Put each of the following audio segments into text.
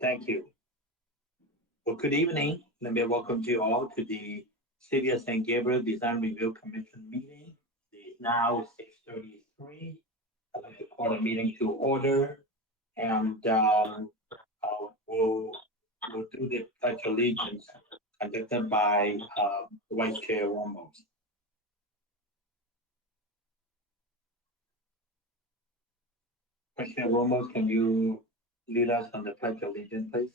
Thank you. Well, good evening. Let me welcome you all to the City of San Gabriel Design Review Commission meeting. It is now 6:33. I'd like to call the meeting to order, and we'll do the pledge of allegiance conducted by Vice Chair Ramos. Vice Chair Ramos, can you lead us on the pledge of allegiance, please?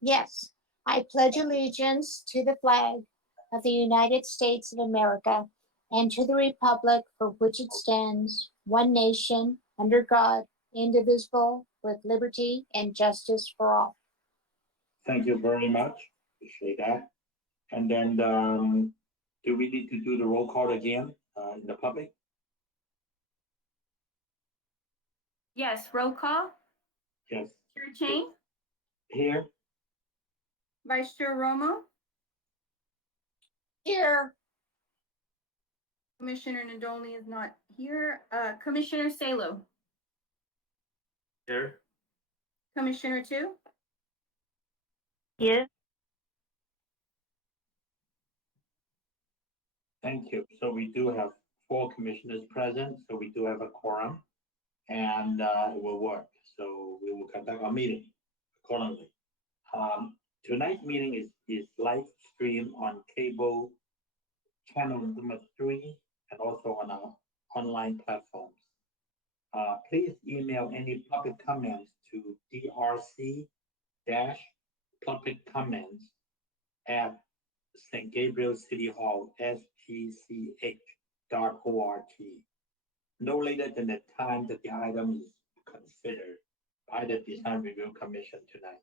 Yes, I pledge allegiance to the flag of the United States of America and to the republic for which it stands, one nation, under God, indivisible, with liberty and justice for all. Thank you very much. Appreciate that. And then, do we need to do the roll call again in the public? Yes, roll call. Yes. Chair Chang, Here. Vice Chair Romo, Here, Commissioner Nadolny is not here. Commissioner Salo, Here. Commissioner Tu, here, Thank you. So we do have 4 commissioners present, so we do have a quorum, and it will work. So we will conduct our meeting accordingly. Tonight's meeting is live streamed on cable channel number 3 and also on our online platforms. Please email any public comments to drc-public-comments@ St. Gabriel City Hall, sgch.org. No later than the time that the item is considered by the Design Review Commission tonight.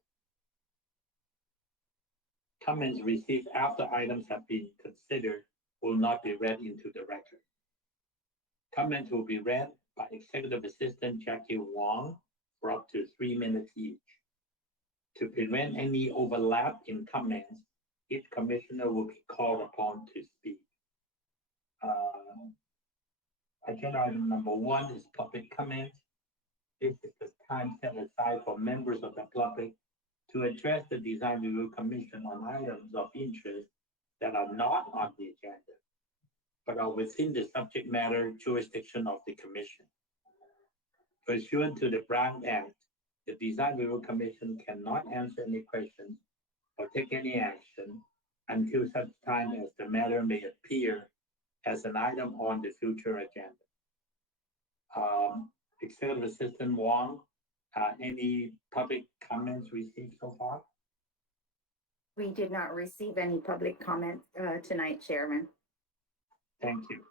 Comments received after items have been considered will not be read into the record. Comments will be read by Executive Assistant Jackie Wong for up to 3 minutes each. To prevent any overlap in comments, each commissioner will be called upon to speak. Agenda item number 1 is public comments. This is the time set aside for members of the public to address the Design Review Commission on items of interest that are not on the agenda, but are within the subject matter jurisdiction of the commission. Pursuant to the Brown Act, the Design Review Commission cannot answer any questions or take any action until such time as the matter may appear as an item on the future agenda. Executive Assistant Wong, any public comments received so far? We did not receive any public comments tonight, Chairman. Thank you.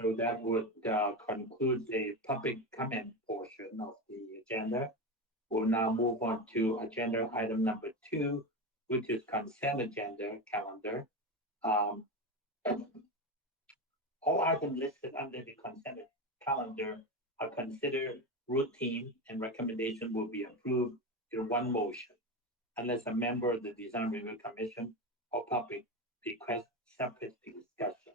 So that would conclude the public comment portion of the agenda. We'll now move on to agenda item number 2, which is consent agenda calendar. All items listed under the consent calendar are considered routine, and recommendation will be approved in one motion unless a member of the Design Review Commission or public requests separate discussion.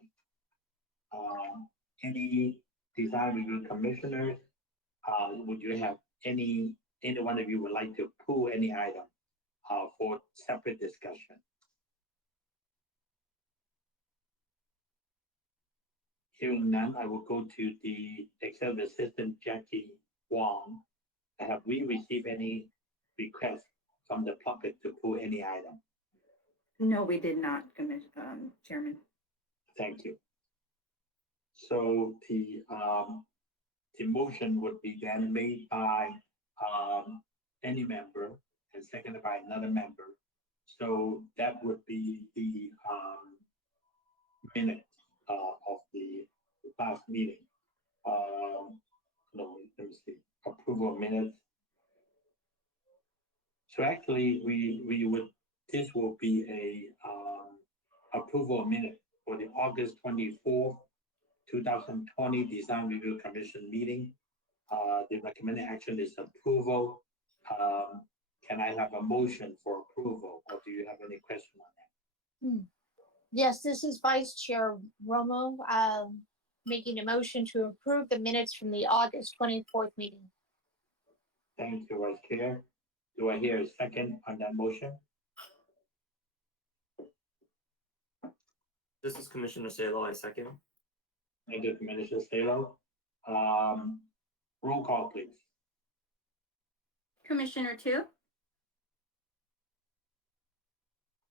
Any Design Review Commissioners, would you have any one of you would like to pull any item for separate discussion? Hearing none, I will go to the Executive Assistant Jackie Wong. Have we received any requests from the public to pull any item? No, we did not, Chairman. Thank you. So the motion would be then made by any member and seconded by another member. So that would be the minutes of the last meeting. No, let me see. Approval of minutes. So actually, this will be a approval of minutes for the August 24th, 2020 Design Review Commission meeting. The recommended action is approval. Can I have a motion for approval, or do you have any question on that? Yes, this is Vice Chair Romo, making a motion to approve the minutes from the August 24th meeting. Thank you, Vice Chair. Do I hear a second on that motion? This is Commissioner Salo, I second. Thank you, Commissioner Salo. Roll call, please. Commissioner Two,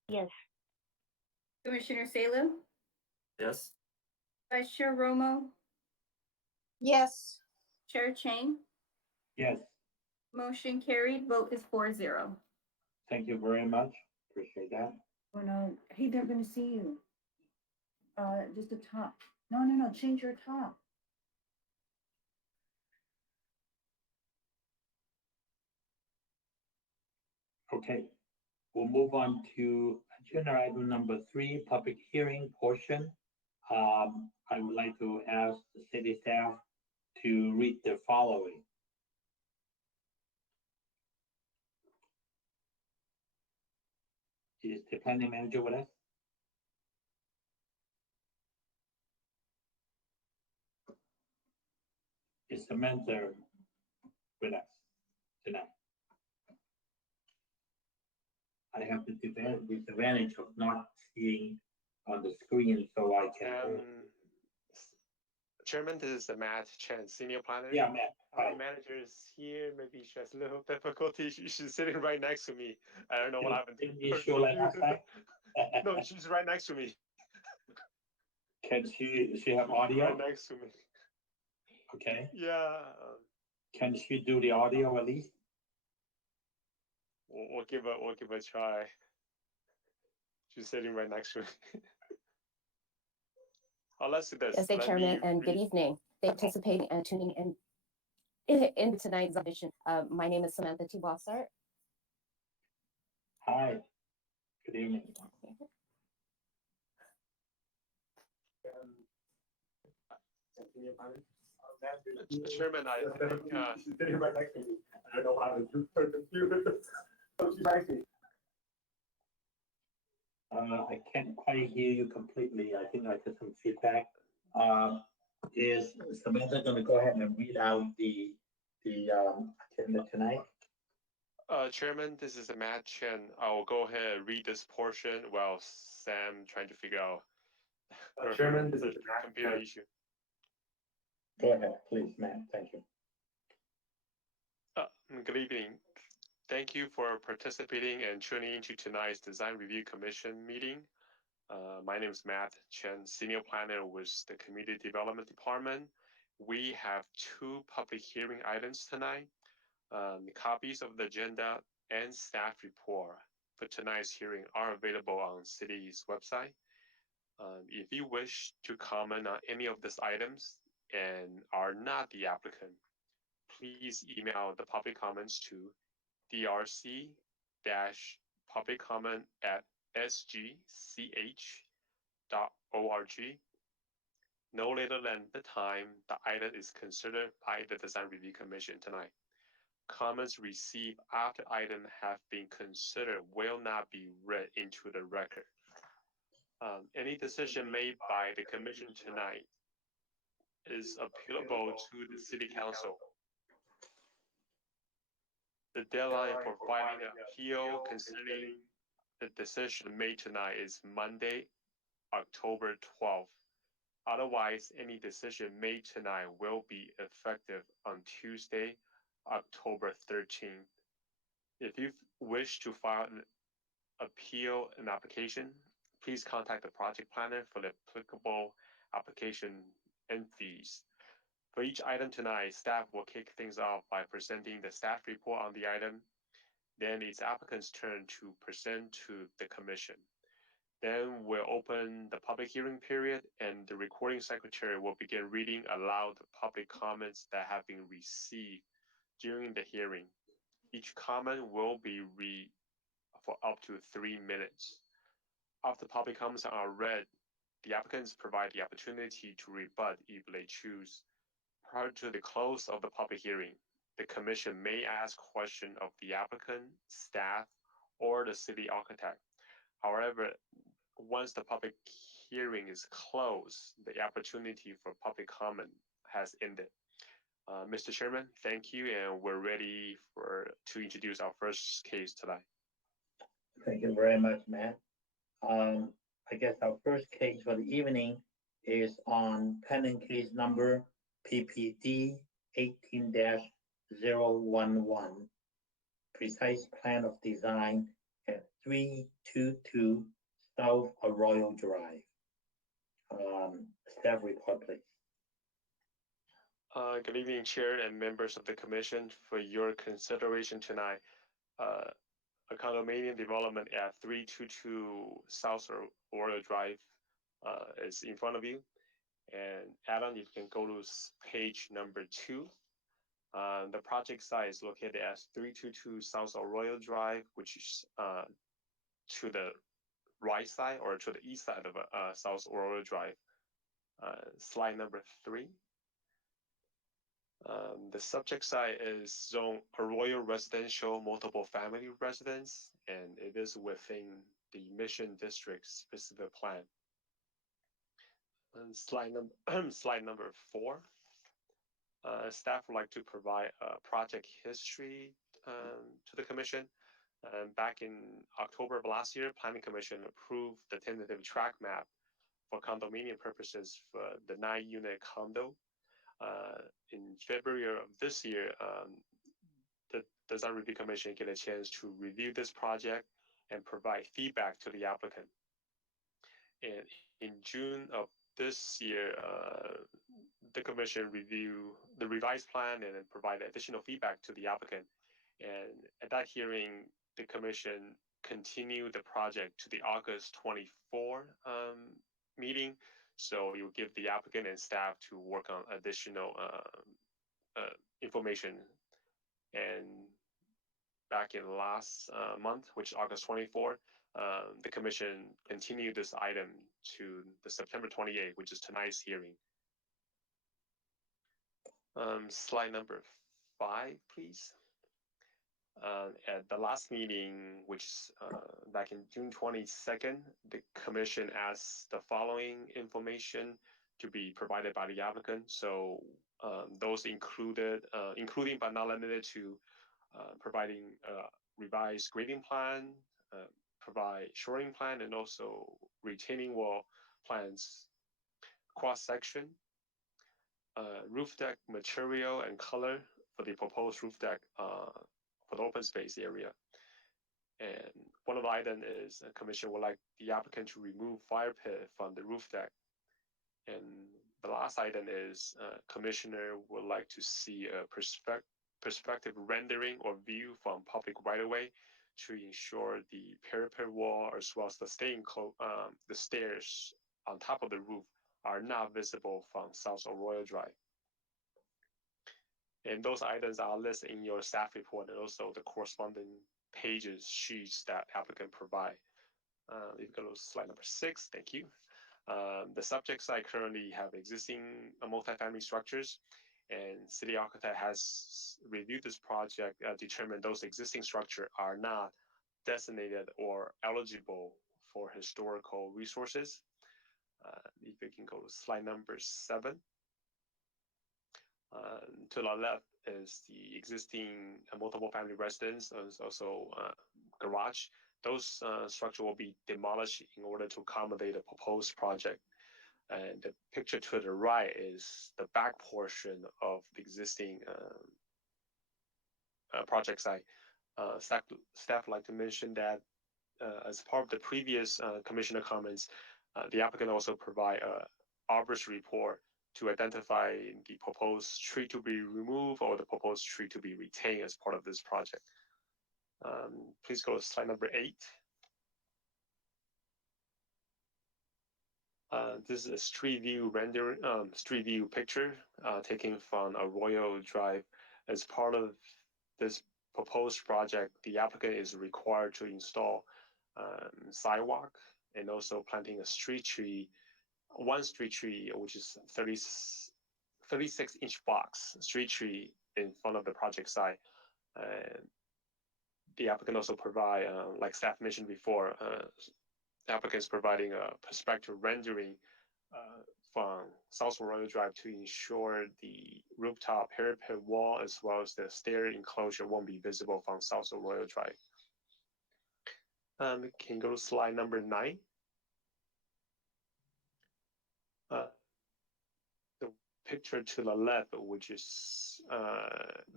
Yes. Commissioner Salem, Yes. Vice Chair Romo, Yes. Chair Chang, Yes, motion carried, vote is 4-0. thank you very much. Appreciate that. Oh, no, hey, they're gonna see you. Just the top. No, change your top. Okay, we'll move on to agenda item number 3, public hearing portion. I would like to ask the city staff to read the following. Is the planning manager with us? Is Samantha with us tonight? I have the disadvantage of not seeing on the screen, so I can. Chairman, this is the Matt Chen, senior planner. Yeah, Matt. Our Hi. manager is here. Maybe she has a little difficulty. She's sitting right next to me. I don't know what happened. Didn't you show like last time? No, she's right next to me. Can she have audio? Right next to me. Okay. Yeah. Can she do the audio at least? We'll give a try. She's sitting right next to me. Let's do this. Yes, thank Let Chairman, me and good read- evening. Thank you for participating and tuning in tonight's audition. My name is Samantha T. Bossart. Hi. Good evening. Chairman, I think She's sitting right next to me. I don't know how to do her computer. Oh, she's right here. I can't quite hear you completely. I think I got some feedback. Is Samantha gonna go ahead and read out the agenda tonight? Chairman, this is Matt Chen. I will go ahead and read this portion while Sam trying to figure out. Chairman, this the is Matt computer Chen. issue. Go ahead, please, Matt. Thank you. Good evening. Thank you for participating and tuning into tonight's Design Review Commission meeting. My name is Matt Chen, Senior Planner with the Community Development Department. We have 2 public hearing items tonight. The copies of the agenda and staff report for tonight's hearing are available on city's website. If you wish to comment on any of these items and are not the applicant, please email the public comments to drc-publiccomment@sgch.org no later than the time the item is considered by the Design Review Commission tonight. Comments received after item have been considered will not be read into the record. Any decision made by the commission tonight is appealable to the City Council. The deadline for filing an appeal concerning the decision made tonight is Monday, October 12th. Otherwise, any decision made tonight will be effective on Tuesday, October 13th. If you wish to file an application, please contact the project planner for the applicable application and fees. For each item tonight, staff will kick things off by presenting the staff report on the item. Then it's applicant's turn to present to the commission. Then we'll open the public hearing period and the recording secretary will begin reading aloud the public comments that have been received during the hearing. Each comment will be read for up to 3 minutes. After public comments are read, the applicants provide the opportunity to rebut if they choose. Prior to the close of the public hearing, the commission may ask questions of the applicant, staff, or the city architect. However, once the public hearing is closed, the opportunity for public comment has ended. Mr. Chairman, thank you, and we're ready to introduce our first case tonight. Thank you very much, Matt. I guess our first case for the evening is on pending case number PPD 18-011. Precise plan of design at 322 South Arroyo Drive. Staff report, please. Good evening, Chair and members of the Commission. For your consideration tonight, a condominium development at 322 South Arroyo Drive is in front of you. And Adam, you can go to page number 2. The project site is located at 322 South Arroyo Drive, which is to the right side or to the east side of South Arroyo Drive. Slide number 3. The subject site is zone Arroyo Residential Multiple Family Residence, and it is within the Mission District specific plan. And slide number 4. Staff would like to provide a project history to the Commission. Back in October of last year, Planning Commission approved the tentative track map for condominium purposes for the 9-unit condo. In February of this year, the Design Review Commission get a chance to review this project and provide feedback to the applicant. And in June of this year, the Commission review the revised plan and then provide additional feedback to the applicant. And at that hearing, the Commission continued the project to the August 24 meeting. So you give the applicant and staff to work on additional information. And back in last month, which is August 24, the Commission continued this item to the September 28, which is tonight's hearing. Slide number 5, please. At the last meeting, which is back in June 22nd, the Commission asked the following information to be provided by the applicant. So those included, including but not limited to providing a revised grading plan, provide shoring plan, and also retaining wall plans, cross section, roof deck material and color for the proposed roof deck for the open space area. And one of the items is the Commission would like the applicant to remove fire pit from the roof deck. And the last item is Commissioner would like to see a perspective rendering or view from public right-of-way to ensure the parapet wall as well as the stairs on top of the roof are not visible from South Arroyo Drive. And those items are listed in your staff report and also the corresponding pages, sheets that applicant provide. You can go to slide number 6, thank you. The subject site currently have existing multifamily structures, and city architect has reviewed this project, determined those existing structures are not designated or eligible for historical resources. If you can go to slide number 7. To the left is the existing multiple family residence, and also garage. Those structure will be demolished in order to accommodate a proposed project. And the picture to the right is the back portion of the existing project site. Staff would like to mention that as part of the previous commissioner comments, the applicant also provide an arborist report to identify the proposed tree to be removed or the proposed tree to be retained as part of this project. Please go to slide number 8. This is a street view rendering, street view picture taken from Arroyo Drive. As part of this proposed project, the applicant is required to install sidewalk and also planting a street tree, one street tree, which is 36-inch box street tree in front of the project site. The applicant also provide, like staff mentioned before, the applicant is providing a perspective rendering from South Arroyo Drive to ensure the rooftop parapet wall as well as the stair enclosure won't be visible from South Arroyo Drive. Can you go to slide number 9? The picture to the left, which is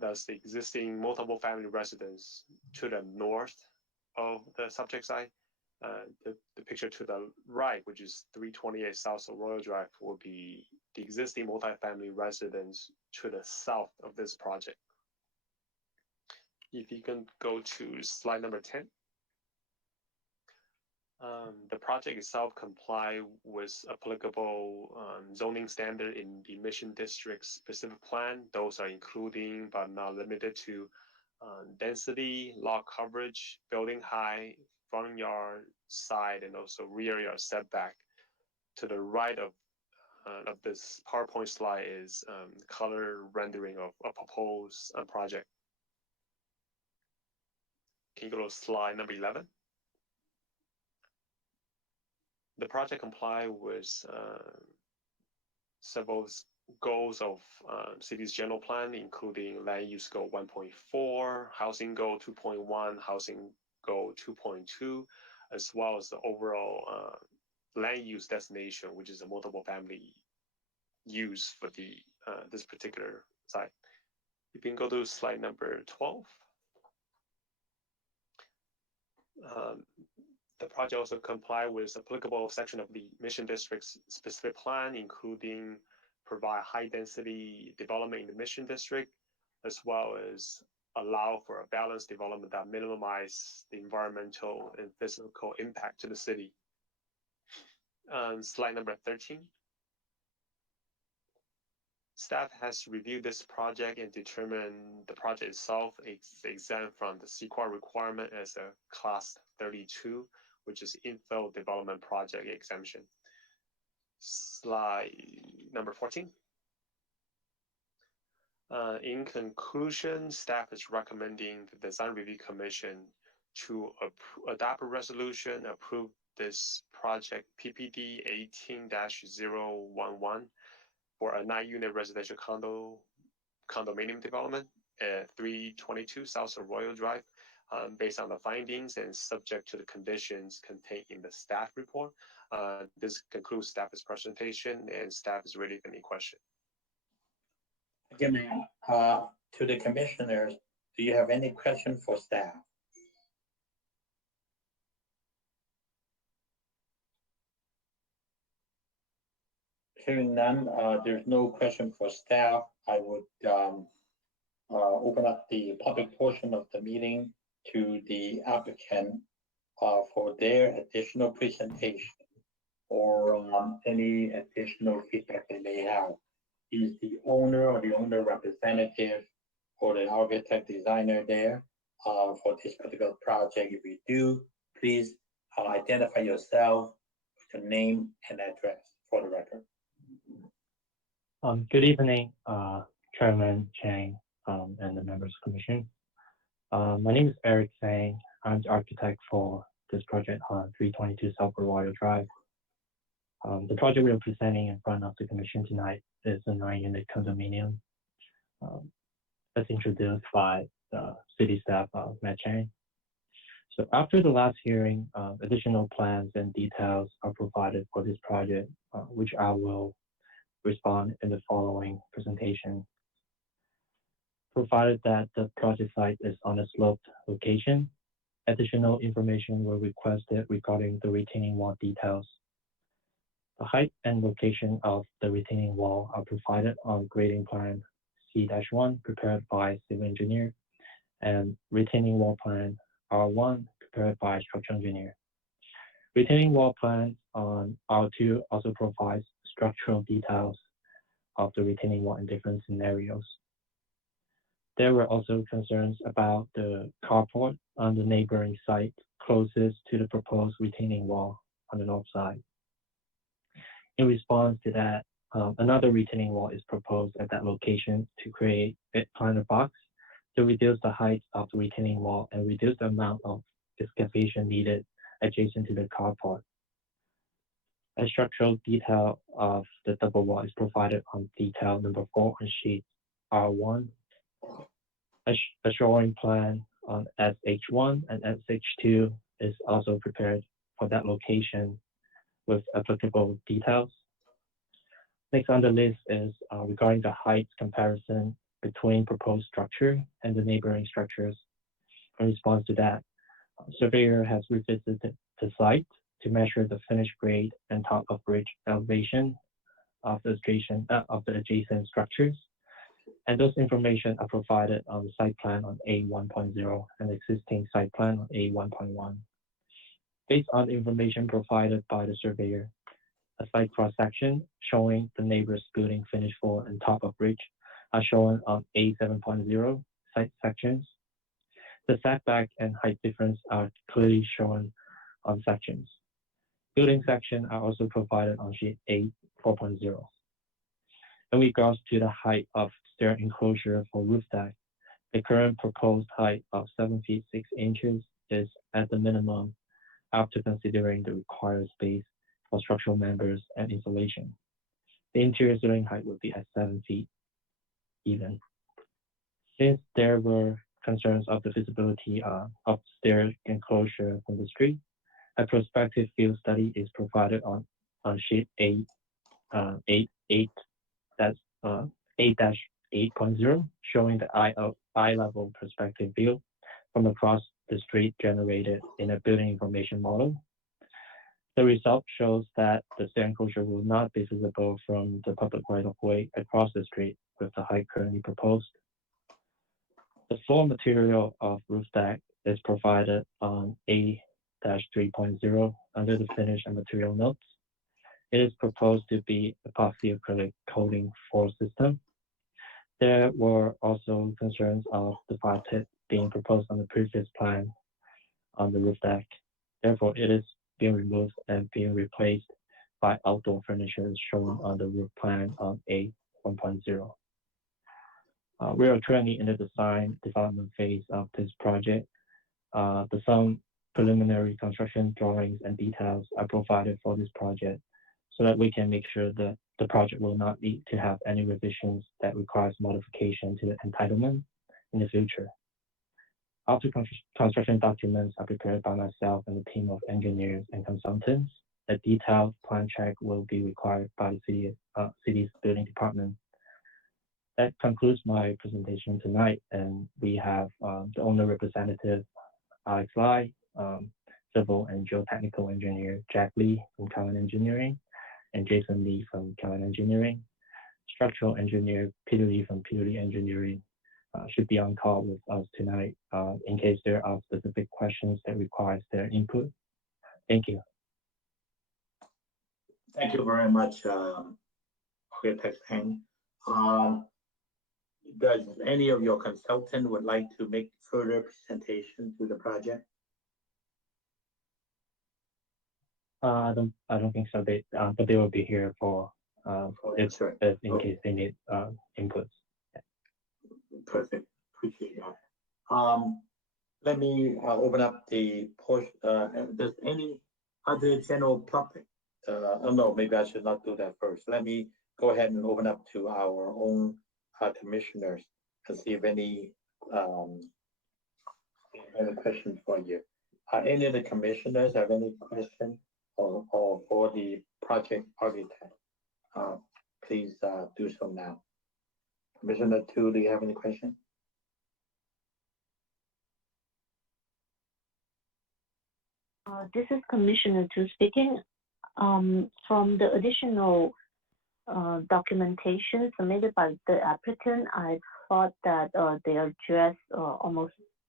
that's the existing multiple family residence to the north of the subject site. The picture to the right, which is 328 South Arroyo Drive, will be the existing multifamily residence to the south of this project. If you can go to slide number 10. The project itself comply with applicable zoning standard in the Mission District specific plan. Those are including but not limited to density, lot coverage, building height, front yard, side, and also rear yard setback. To the right of this PowerPoint slide is color rendering of a proposed project. Can you go to slide number 11? The project comply with several goals of city's general plan, including land use goal 1.4, housing goal 2.1, housing goal 2.2, as well as the overall land use destination, which is a multiple family use for the this particular site. You can go to slide number 12. The project also comply with applicable section of the Mission District's specific plan, including provide high density development in the Mission District, as well as allow for a balanced development that minimize the environmental and physical impact to the city. Slide number 13. Staff has reviewed this project and determined the project itself is exempt from the CEQA requirement as a class 32, which is infill development project exemption. Slide number 14. In conclusion, staff is recommending the Design Review Commission to adopt a resolution, approve this project PPD 18-011 for a 9-unit residential condominium development at 322 South Arroyo Drive, based on the findings and subject to the conditions contained in the staff report. This concludes staff's presentation, and staff is ready for any question. Again, ma'am, to the commissioners, do you have any question for staff? Hearing none, there's no question for staff. I would open up the public portion of the meeting to the applicant for their additional presentation or any additional feedback they may have. Is the owner or the owner representative or the architect designer there for this particular project? If you do, please identify yourself with your name and address for the record. Good evening, Chairman Chang and the members of the commission. My name is Eric Tsang. I'm the architect for this project on 322 South Arroyo Drive. The project we are presenting in front of the commission tonight is a 9-unit condominium as introduced by the city staff, Matt Chang. So after the last hearing, additional plans and details are provided for this project, which I will respond in the following presentation. Provided that the project site is on a sloped location, additional information were requested regarding the retaining wall details. The height and location of the retaining wall are provided on grading plan C-1 prepared by civil engineer and retaining wall plan R1 prepared by structural engineer. Retaining wall plan on R2 also provides structural details of the retaining wall in different scenarios. There were also concerns about the carport on the neighboring site closest to the proposed retaining wall on the north side. In response to that, another retaining wall is proposed at that location to create a planter box to reduce the height of the retaining wall and reduce the amount of excavation needed adjacent to the carport. A structural detail of the double wall is provided on detail number 4 on sheet R1. A drawing plan on SH1 and SH2 is also prepared for that location with applicable details. Next on the list is regarding the height comparison between proposed structure and the neighboring structures. In response to that, surveyor has revisited the site to measure the finished grade and top of bridge elevation of the adjacent structures. And those information are provided on the site plan on A1.0 and existing site plan on A1.1. Based on the information provided by the surveyor, a site cross-section showing the neighbor's building finish floor and top of bridge are shown on A7.0 site sections. The setback and height difference are clearly shown on sections. Building sections are also provided on sheet A4.0. In regards to the height of stair enclosure for roof deck, the current proposed height of 7 feet 6 inches is at the minimum after considering the required space for structural members and insulation. The interior ceiling height would be at 7 feet even. Since there were concerns of the visibility of stair enclosure from the street, a prospective field study is provided on sheet A8, that's 8-8.0, showing the eye level perspective view from across the street generated in a building information model. The result shows that the stair enclosure will not be visible from the public right-of-way across the street with the height currently proposed. The floor material of roof deck is provided on A-3.0 under the finish and material notes. It is proposed to be epoxy acrylic coating floor system. There were also concerns of the fire pit being proposed on the previous plan on the roof deck. Therefore, it is being removed and being replaced by outdoor furniture shown on the roof plan on A1.0. We are currently in the design development phase of this project. Some preliminary construction drawings and details are provided for this project so that we can make sure that the project will not need to have any revisions that requires modification to the entitlement in the future. After construction documents are prepared by myself and a team of engineers and consultants, a detailed plan check will be required by the city's building department. That concludes my presentation tonight, and we have the owner representative, Alex Lai, civil and geotechnical engineer, Jack Lee from Callan Engineering, and Jason Lee from Callan Engineering. Structural engineer, Peter Lee from Peter Lee Engineering, should be on call with us tonight in case there are specific questions that requires their input. Thank you. Thank you very much, Architect Heng. Does any of your consultant would like to make further presentation to the project? I don't think so. But they will be here for if in case they need inputs. Perfect. Appreciate that. Let me open up the portion. Does any other general public? Oh no, maybe I should not do that first. Let me go ahead and open up to our own commissioners to see if any questions for you. Any of the commissioners have any question or for the project architect? Please do so now. Commissioner Tu, do you have any question? This is Commissioner Tu speaking. From the additional documentation submitted by the applicant, I thought that they address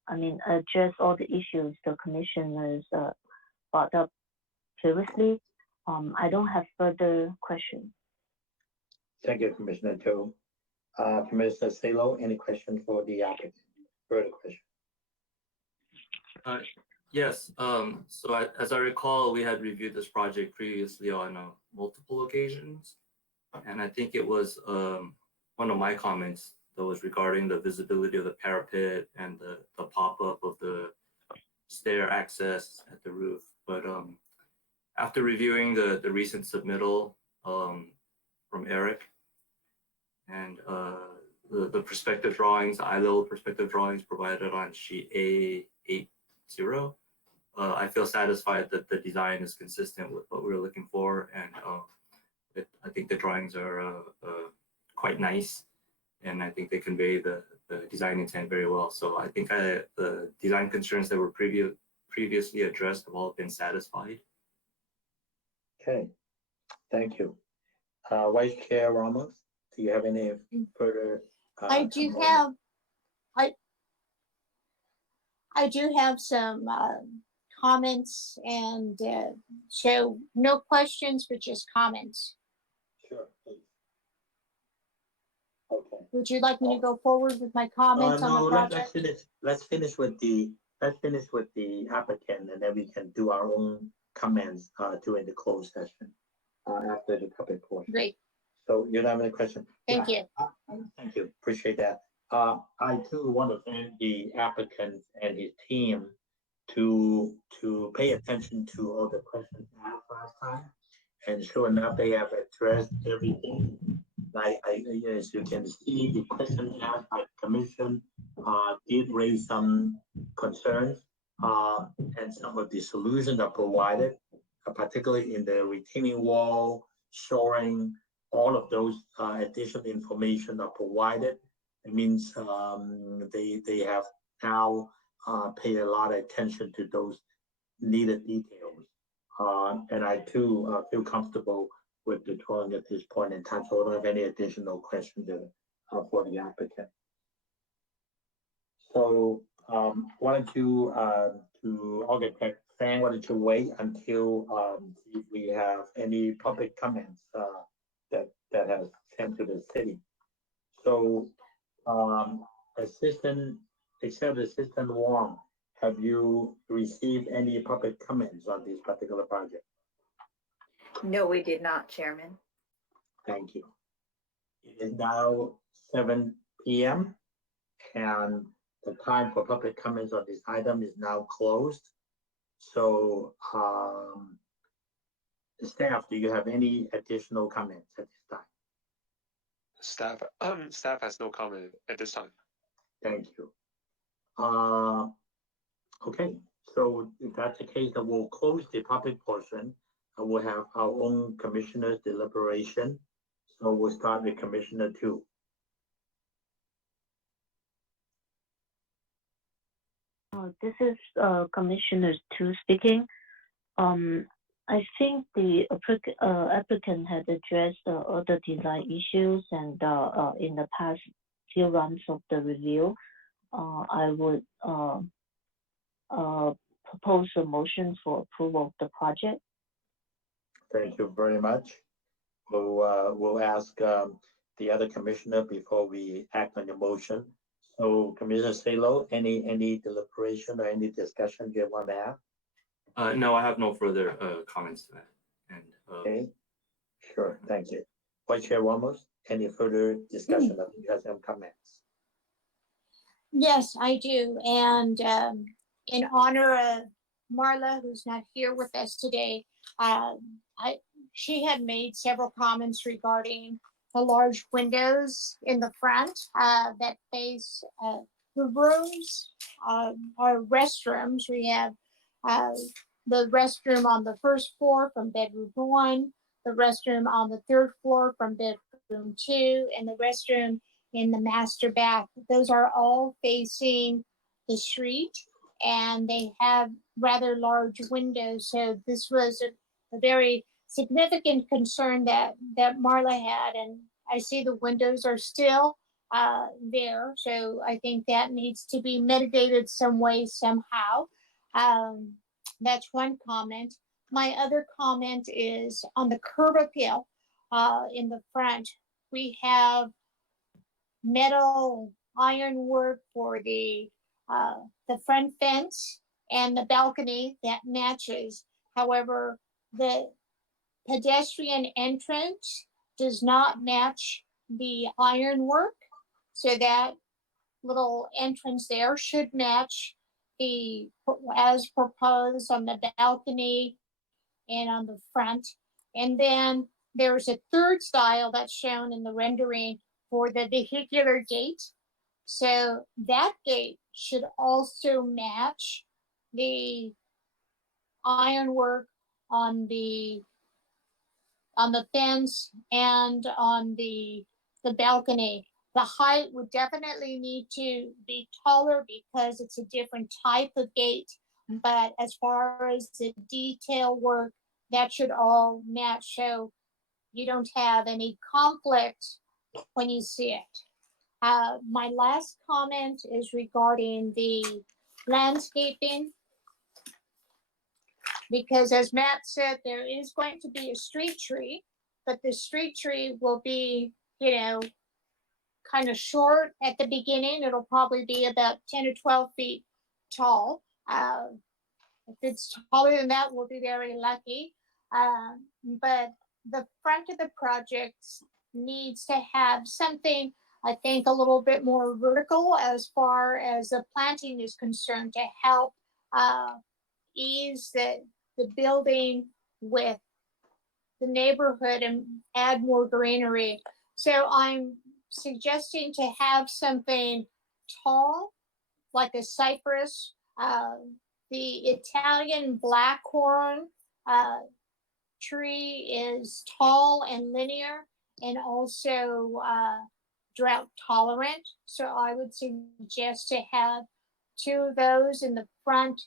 address all the issues the commissioners brought up previously. I don't have further questions. Thank you, Commissioner Tu. Commissioner Salo, any question for the applicant? Further question? Yes. So as I recall, we had reviewed this project previously on multiple occasions, and I think it was one of my comments that was regarding the visibility of the parapet and the pop-up of the stair access at the roof. But after reviewing the recent submittal from Eric and the perspective drawings, the eye-level perspective drawings provided on sheet A80, I feel satisfied that the design is consistent with what we were looking for, and I think the drawings are quite nice, and I think they convey the design intent very well. So I think the design concerns that were previously addressed have all been satisfied. Okay, thank you. Vice Chair Ramos, do you have any further? I do have some comments, and so no questions, but just comments. Sure, please. Okay. Would you like me to go forward with my comments on the project? Let's finish with the applicant, and then we can do our own comments during the closed session after the public portion. Great. So you don't have any question? Thank you. Thank you. Appreciate that. I too want to thank the applicant and his team to pay attention to all the questions asked last time, and sure enough, they have addressed everything. As you can see, the question asked by the commission did raise some concerns, and some of the solutions are provided, particularly in the retaining wall, shoring, all of those additional information are provided. It means they have now paid a lot of attention to those needed details. And I too feel comfortable with the drawing at this point in time, so I don't have any additional questions for the applicant. So why don't you, Fan, why don't you wait until see if we have any public comments that has sent to the city. So Assistant Wong, have you received any public comments on this particular project? No, we did not, Chairman. Thank you. It is now 7 p.m. and the time for public comments on this item is now closed. So staff, do you have any additional comments at this time? Staff has no comment at this time. Thank you. Okay, so if that's the case, then we'll close the public portion and we'll have our own commissioner's deliberation. So we'll start with Commissioner 2. This is Commissioner 2 speaking. I think the applicant had addressed all the design issues, and in the past few rounds of the review, I would propose a motion for approval of the project. Thank you very much. We'll ask the other commissioner before we act on the motion. So Commissioner Salo, any deliberation or any discussion you want to have? No, I have no further comments to that. And okay, sure, thank you. Vice Chair Ramos, any further discussion? I think you have some comments. Yes, I do. And in honor of Marla, who's not here with us today, she had made several comments regarding the large windows in the front that face the rooms, our restrooms. We have the restroom on the first floor from bedroom 1, the restroom on the 3rd floor from bedroom 2, and the restroom in the master bath. Those are all facing the street, and they have rather large windows. So this was a very significant concern that Marla had, and I see the windows are still there. So I think that needs to be mitigated some way, somehow. That's one comment. My other comment is on the curb appeal in the front. We have metal ironwork for the front fence and the balcony that matches. However, the pedestrian entrance does not match the ironwork, so that little entrance there should match the as proposed on the balcony and on the front. And then there's a third style that's shown in the rendering for the vehicular gate. So that gate should also match the ironwork on the fence and on the balcony. The height would definitely need to be taller because it's a different type of gate. But as far as the detail work, that should all match so you don't have any conflict when you see it. My last comment is regarding the landscaping. Because as Matt said, there is going to be a street tree, but the street tree will be, kind of short at the beginning. It'll probably be about 10 or 12 feet tall. If it's taller than that, we'll be very lucky. But the front of the project needs to have something, I think, a little bit more vertical as far as the planting is concerned to help ease the building with the neighborhood and add more greenery. So I'm suggesting to have something tall, like a cypress. The Italian blackhorn tree is tall and linear and also drought tolerant. So I would suggest to have two of those in the front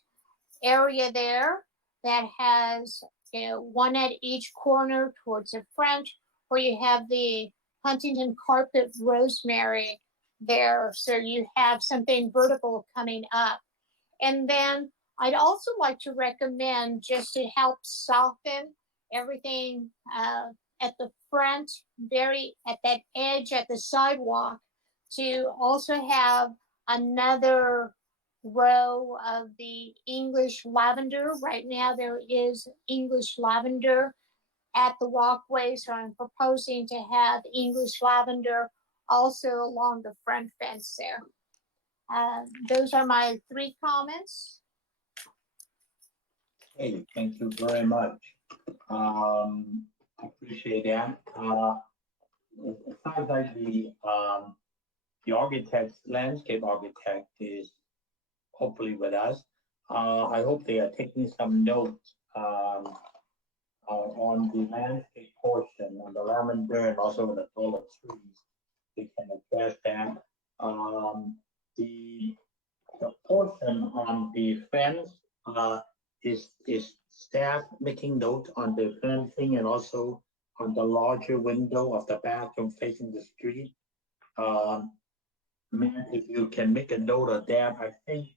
area there that has one at each corner towards the front, where you have the Huntington carpet rosemary there, so you have something vertical coming up. And then I'd also like to recommend, just to help soften everything at the front, very at that edge at the sidewalk, to also have another row of the English lavender. Right now there is English lavender at the walkway, so I'm proposing to have English lavender also along the front fence there. Those are my 3 comments. Hey, thank you very much. Appreciate that. It sounds like the architect, landscape architect, is hopefully with us. I hope they are taking some notes on the landscape portion, on the lavender and also on the taller trees. We can address that. The portion on the fence is staff making note on the fencing and also on the larger window of the bathroom facing the street. Man, if you can make a note of that, I think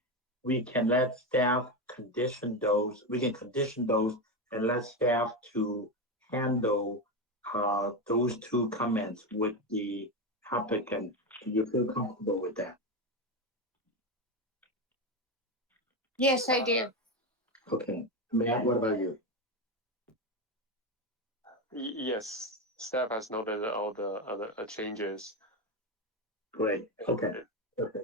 we can let staff condition those. We can condition those and let staff to handle those 2 comments with the applicant. Do you feel comfortable with that? Yes, I do. Okay, Matt, what about you? Yes, staff has noted all the other changes. Great, okay, okay.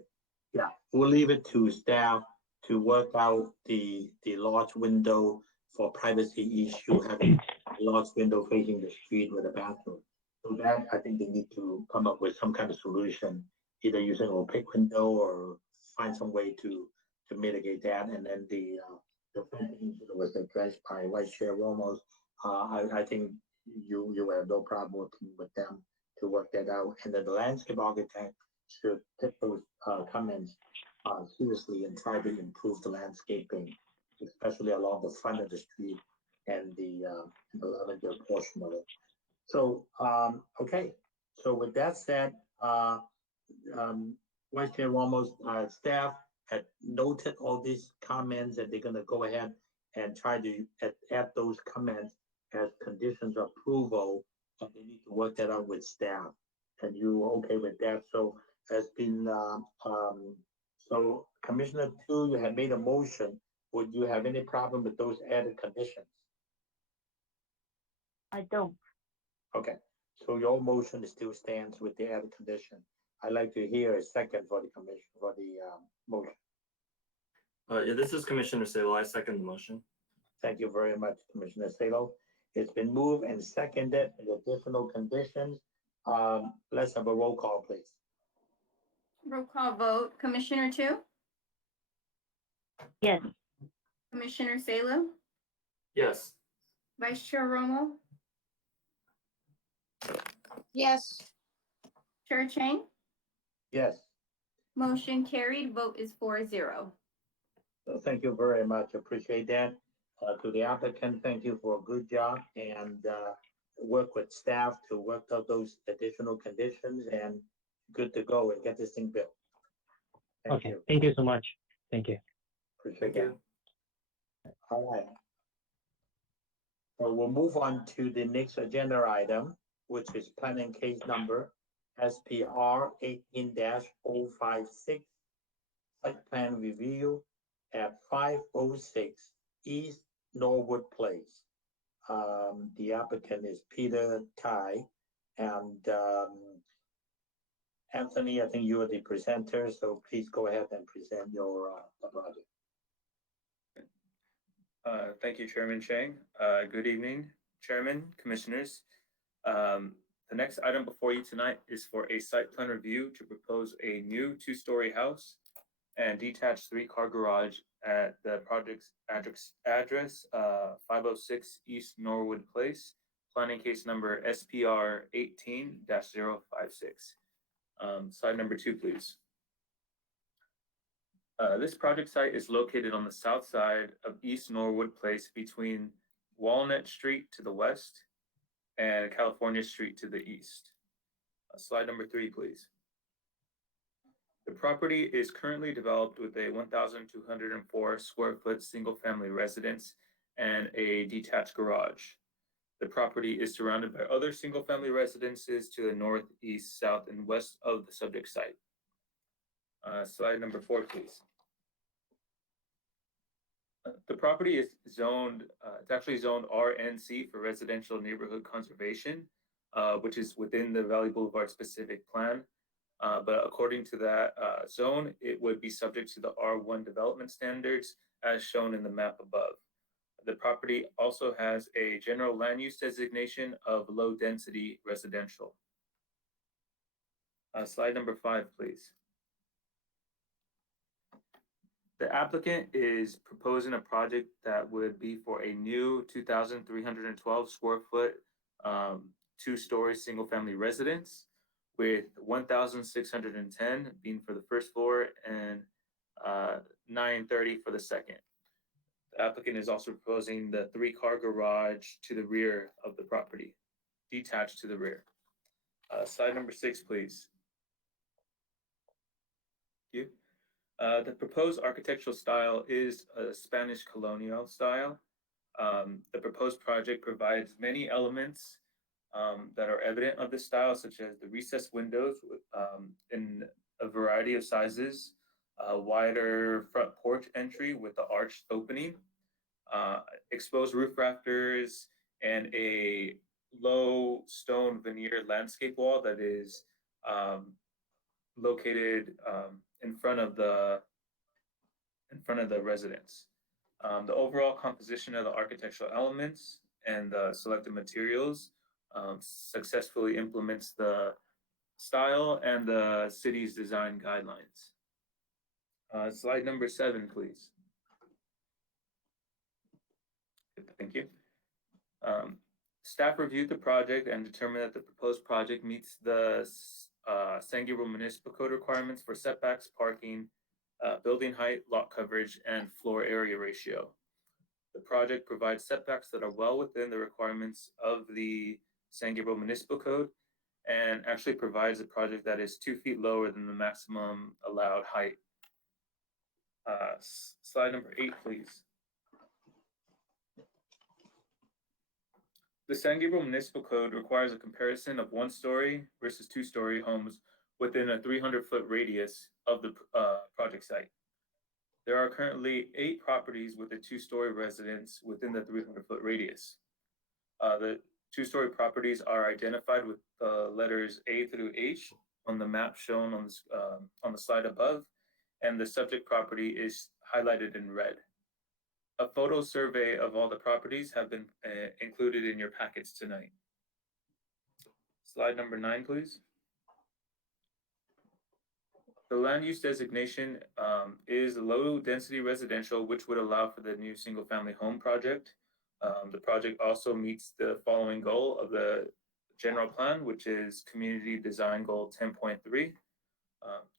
Yeah, we'll leave it to staff to work out the large window for privacy issue, having a large window facing the street with a bathroom. So that, I think they need to come up with some kind of solution, either using an opaque window or find some way to mitigate that. And then the fencing issue was addressed by Vice Chair Ramos. I think you have no problem working with them to work that out. And then the landscape architect should take those comments seriously and try to improve the landscaping, especially along the front of the street and the lavender portion of it. So, okay. So with that said, Vice Chair Ramos, staff had noted all these comments, and they're gonna go ahead and try to add those comments as conditions of approval, and they need to work that out with staff. And you okay with that? So has been, so Commissioner Tu, you had made a motion. Would you have any problem with those added conditions? I don't. Okay, so your motion still stands with the added condition. I'd like to hear a second for the commission, for the motion. Yeah, this is Commissioner Sable. I second the motion. Thank you very much, Commissioner Salo. It's been moved and seconded with additional conditions. Let's have a roll call, please. Roll call vote, Commissioner Two, Yes. Commissioner Salo, Yes. Vice Chair Romo, Yes. Chair Chang. Yes. Motion carried, vote is 4-0. So thank you very much. Appreciate that. To the applicant, thank you for a good job and work with staff to work out those additional conditions and good to go and get this thing built. Thank Okay, you. thank you so much. Thank you. Appreciate Thank you. that. All right. So we'll move on to the next agenda item, which is planning case number SPR 18-056, site plan review at 506 East Norwood Place. The applicant is Peter Tai, and Anthony, I think you are the presenter, so please go ahead and present your project. Thank you, Chairman Chang. Good evening, Chairman, Commissioners. The next item before you tonight is for a site plan review to propose a new two-story house and detached three-car garage at the project's address 506 East Norwood Place, planning case number SPR 18-056. Slide number 2, please. This project site is located on the south side of East Norwood Place between Walnut Street to the west and California Street to the east. Slide number 3, please. The property is currently developed with a 1,204 square foot single family residence and a detached garage. The property is surrounded by other single family residences to the north, east, south, and west of the subject site. Slide number 4, please. The property is zoned, it's actually zoned RNC for residential neighborhood conservation, which is within the Valley Boulevard specific plan. But according to that zone, it would be subject to the R1 development standards as shown in the map above. The property also has a general land use designation of low density residential. Slide number 5, please. The applicant is proposing a project that would be for a new 2,312 square foot, two-story single-family residence with 1,610 being for the first floor and 930 for the second. The applicant is also proposing the three-car garage to the rear of the property, detached to the rear. Slide number 6, please. Thank you. The proposed architectural style is a Spanish colonial style. The proposed project provides many elements that are evident of this style, such as the recessed windows in a variety of sizes, a wider front porch entry with the arched opening, exposed roof rafters, and a low stone veneer landscape wall that is located in front of the residence. The overall composition of the architectural elements and the selected materials successfully implements the style and the city's design guidelines. Slide number 7, please. Thank you. Staff reviewed the project and determined that the proposed project meets the San Gabriel Municipal Code requirements for setbacks, parking, building height, lot coverage, and floor area ratio. The project provides setbacks that are well within the requirements of the San Gabriel Municipal Code and actually provides a project that is 2 feet lower than the maximum allowed height. Slide number 8, please. The San Gabriel Municipal Code requires a comparison of 1-story versus 2-story homes within a 300-foot radius of the project site. There are currently 8 properties with a 2-story residence within the 300-foot radius. The 2-story properties are identified with the letters A through H on the map shown on the slide above, and the subject property is highlighted in red. A photo survey of all the properties have been included in your packets tonight. Slide number 9, please. The land use designation is low density residential, which would allow for the new single family home project. The project also meets the following goal of the general plan, which is community design goal 10.3,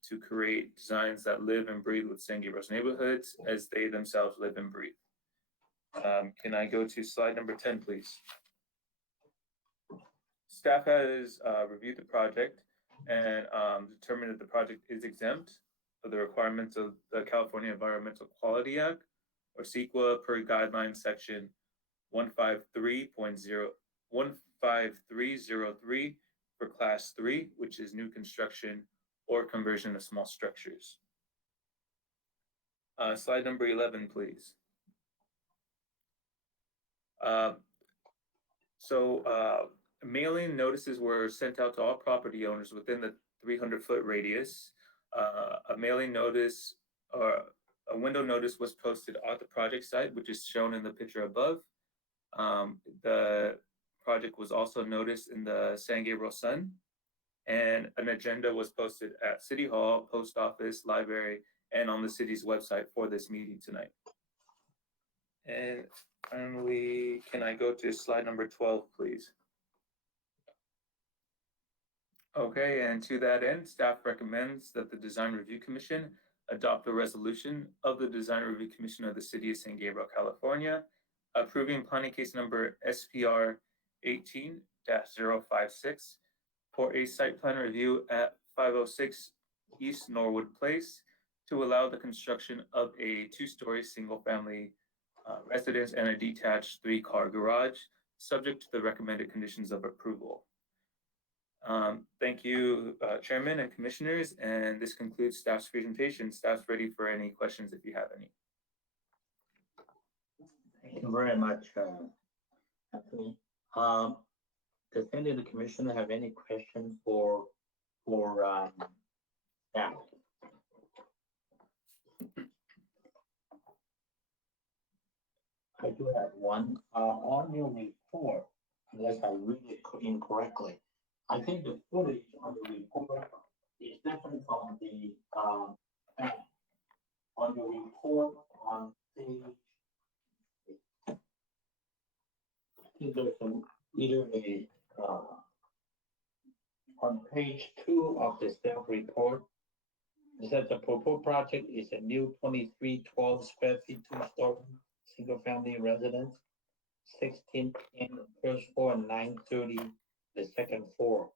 to create designs that live and breathe with San Gabriel's neighborhoods as they themselves live and breathe. Can I go to slide number 10, please? Staff has reviewed the project and determined that the project is exempt of the requirements of the California Environmental Quality Act, or CEQA, per guideline section 15303 for class 3, which is new construction or conversion of small structures. Slide number 11, please. Mailing notices were sent out to all property owners within the 300-foot radius. A mailing notice or a window notice was posted at the project site, which is shown in the picture above. The project was also noticed in the San Gabriel Sun, and an agenda was posted at City Hall, Post Office, Library, and on the city's website for this meeting tonight. And finally, can I go to slide number 12, please? Okay, and to that end, staff recommends that the Design Review Commission adopt a resolution of the Design Review Commission of the City of San Gabriel, California, approving planning case number SPR 18-056 for a site plan review at 506 East Norwood Place to allow the construction of a 2-story single-family residence and a detached 3-car garage, subject to the recommended conditions of approval. Thank you, Chairman and Commissioners, and this concludes staff's presentation. Staff's ready for any questions if you have any. Thank you very much, Anthony. Does any of the commissioner have any questions for staff? I do have one. On your report, unless I read it incorrectly, I think the footage on the report is different from the on your report on page. I think there's either on page 2 of the staff report. It says the proposed project is a new 2312 square feet 2-story single-family residence, 16 in the first floor and 930 the second floor.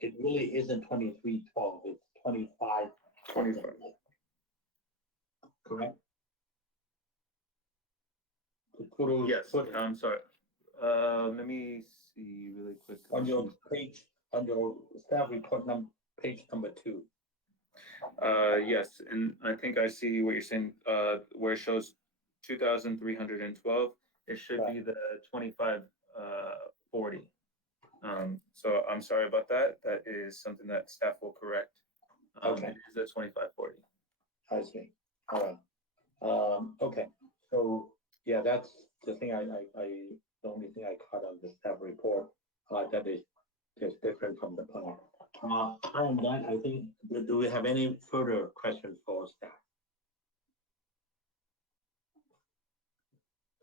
It really isn't 2312, it's 25. Correct? The total Yes, foot I'm sorry. Let me see really quick. on your page, on your staff report page number 2. Yes, and I think I see what you're saying, where it shows 2,312. It should be the 2540. So I'm sorry about that. That is something that staff will correct. Okay. It is the 2540. I see. All right. Okay. So yeah, that's the thing. The only thing I caught on the staff report that is just different from the plan. Other than that, I think. Do we have any further questions for staff?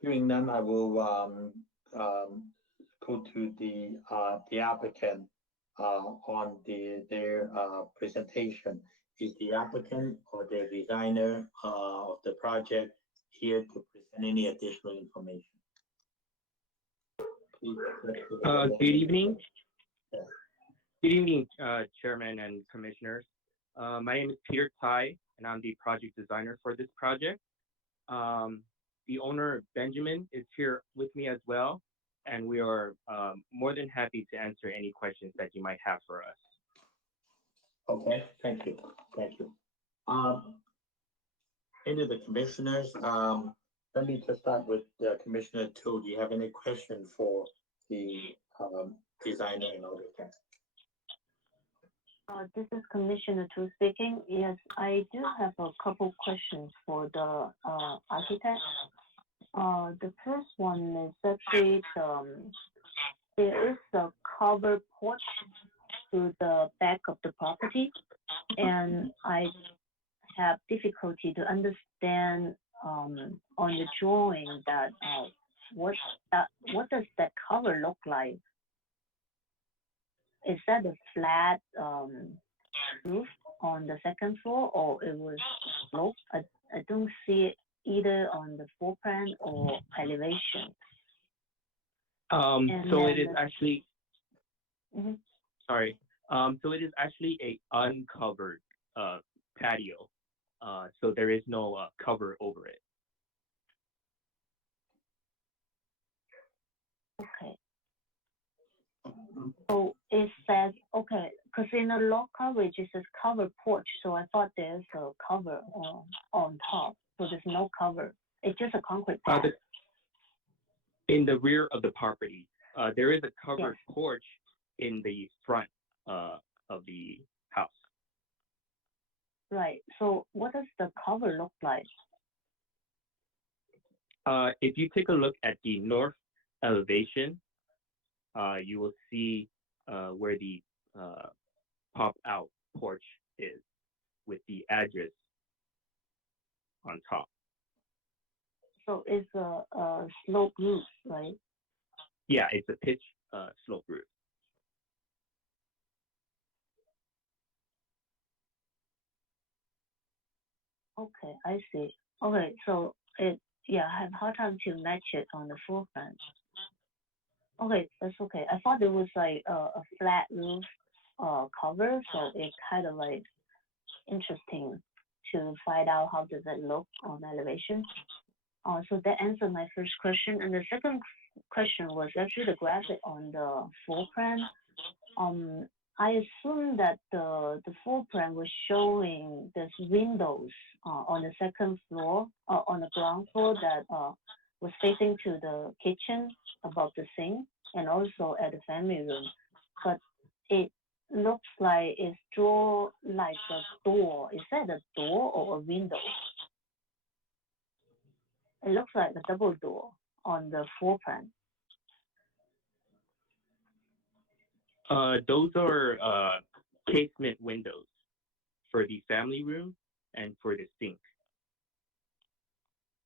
Hearing none, I will go to the applicant on their presentation. Is the applicant or the designer of the project here to present any additional information? Please, Good evening. Yes. Good evening, Chairman and Commissioners. My name is Peter Tai, and I'm the project designer for this project. The owner, Benjamin, is here with me as well, and we are more than happy to answer any questions that you might have for us. Okay, thank you. Thank you. Any of the commissioners, let me just start with Commissioner Tu. Do you have any questions for the designer and architect? This is Commissioner Tu speaking. Yes, I do have a couple questions for the architect. The first one is actually there is a covered porch to the back of the property, and I have difficulty to understand on the drawing that what does that cover look like? Is that a flat roof on the second floor, or it was sloped? I don't see it either on the floor plan or elevation. So it is actually, Mhm. sorry. So it is actually a uncovered patio. So there is no cover over it. Okay. So it says, okay, because in the lot coverage it says covered porch, so I thought there's a cover on top. So there's no cover. It's just a concrete pad. In the rear of the property, there is a covered porch in the front of the house. Right. So what does the cover look like? If you take a look at the north elevation, you will see where the pop-out porch is with the address on top. So it's a slope roof, right? Yeah, it's a pitch slope roof. Okay, I see. Okay, so I have a hard time to match it on the floor plan. Okay, that's okay. I thought it was like a flat roof cover, so it's kind of like interesting to find out how does it look on elevation. So that answered my first question. And the second question was actually the graphic on the floor plan. I assume that the floor plan was showing there's windows on the second floor, on the ground floor that was facing to the kitchen above the sink and also at the family room. But it looks like it's drawn like a door. Is that a door or a window? It looks like a double door on the floor plan. Those are casement windows for the family room and for the sink.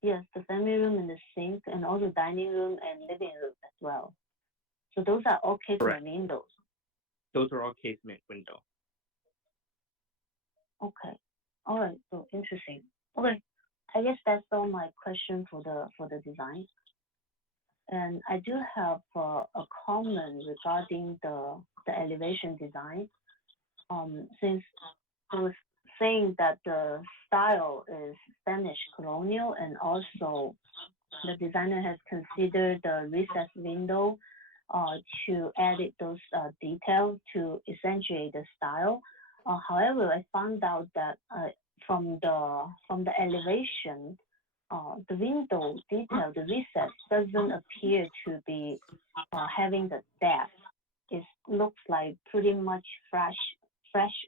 Yes, the family room and the sink, and also dining room and living room as well. So those are all casement windows. Those are all casement windows. Okay. All right. So interesting. Okay. I guess that's all my question for the design. And I do have a comment regarding the elevation design. Since I was saying that the style is Spanish colonial, and also the designer has considered the recessed window to edit those details to accentuate the style. However, I found out that from the elevation, the window detail, the recess doesn't appear to be having the depth. It looks like pretty much fresh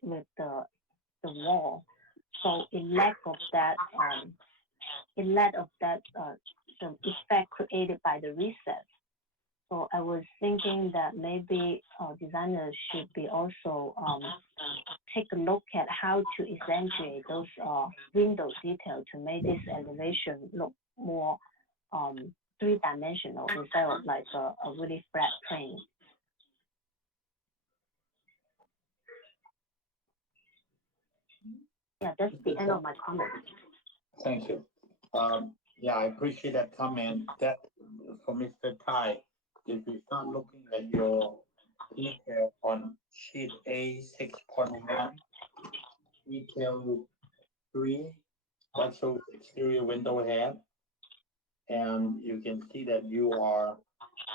with the wall. So it lack of that the effect created by the recess. So I was thinking that maybe designers should be also take a look at how to accentuate those window detail to make this elevation look more three-dimensional instead of like a really flat plane. Yeah, that's the end of my comment. Thank you. Yeah, I appreciate that comment. That for Mr. Tai, if you start looking at your detail on sheet A 6.1, detail 3, that shows exterior window head. And you can see that you are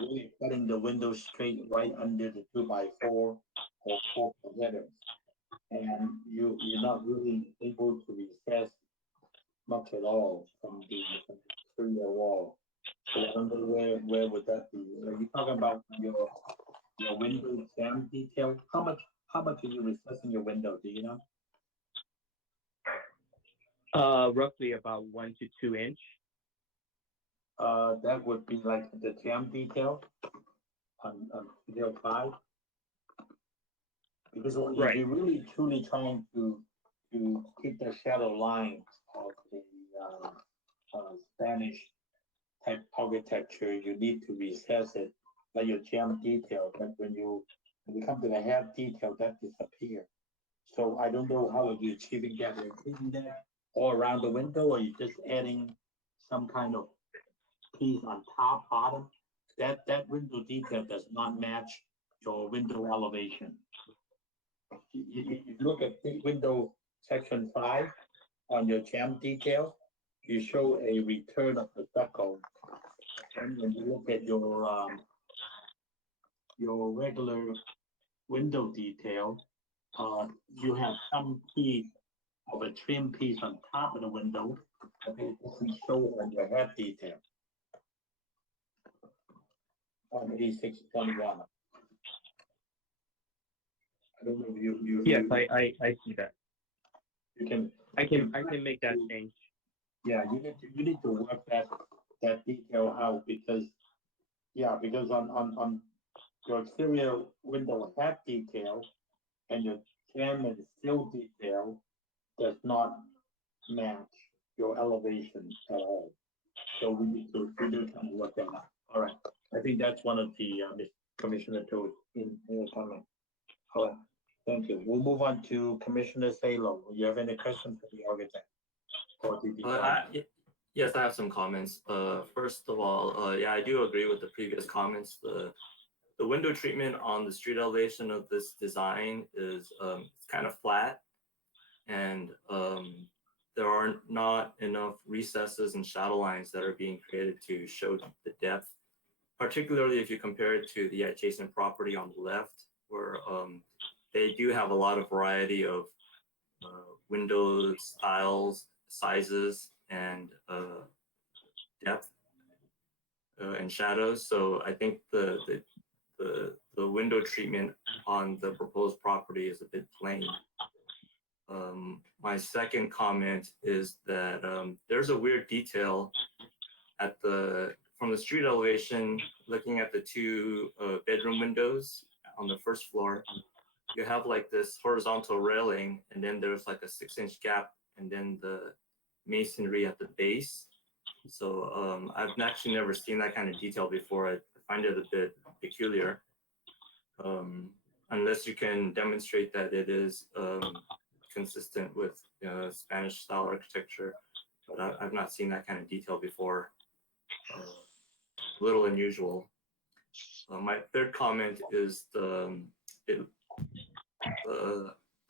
really cutting the window straight right under the 2x4 or 4 headers. And you're not really able to recess much at all from the exterior wall. So I wonder where would that be? Are you talking about your window jam detail? How much are you recessing your window? Do you know? Roughly about 1 to 2 inch. That would be like the jam detail on detail 5. Because if Right. you're really truly trying to keep the shadow lines of the Spanish type architecture, you need to recess it like your jam detail. But when you come to the head detail, that disappears. So I don't know how are you achieving that. Are you keeping that all around the window, or you just adding some kind of piece on top, bottom? That window detail does not match your window elevation. You look at the window section 5 on your jam detail, you show a return of the stucco. And when you look at your regular window detail, you have some piece of a trim piece on top of the window, but it doesn't show on your head detail. On A621. I don't know if you. Yes, I see that. You can. I can make that change. Yeah, you need to work that detail out because on your exterior window hat detail and your jam and sill detail does not match your elevation at all. So we need to kind of work that out. All right. I think that's one of the Commissioner Toad in your comment. All right. Thank you. We'll move on to Commissioner Salo. You have any questions for the architect? Or the design? Yes, I have some comments. First of all, yeah, I do agree with the previous comments. The window treatment on the street elevation of this design is it's kind of flat, and there are not enough recesses and shadow lines that are being created to show the depth, particularly if you compare it to the adjacent property on the left, where they do have a lot of variety of window styles, sizes, and depth and shadows. So I think the window treatment on the proposed property is a bit plain. My second comment is that there's a weird detail from the street elevation, looking at the 2 bedroom windows on the first floor. You have like this horizontal railing, and then there's like a 6-inch gap, and then the masonry at the base. So I've actually never seen that kind of detail before. I find it a bit peculiar, unless you can demonstrate that it is consistent with Spanish style architecture. But I've not seen that kind of detail before. A little unusual. My third comment is the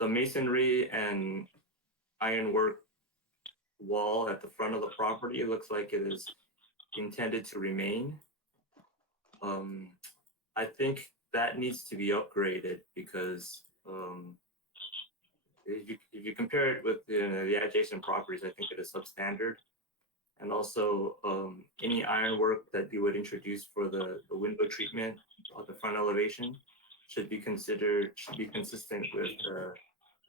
masonry and ironwork wall at the front of the property. It looks like it is intended to remain. I think that needs to be upgraded because if you compare it with the adjacent properties, I think it is substandard. And also any ironwork that you would introduce for the window treatment of the front elevation should be consistent with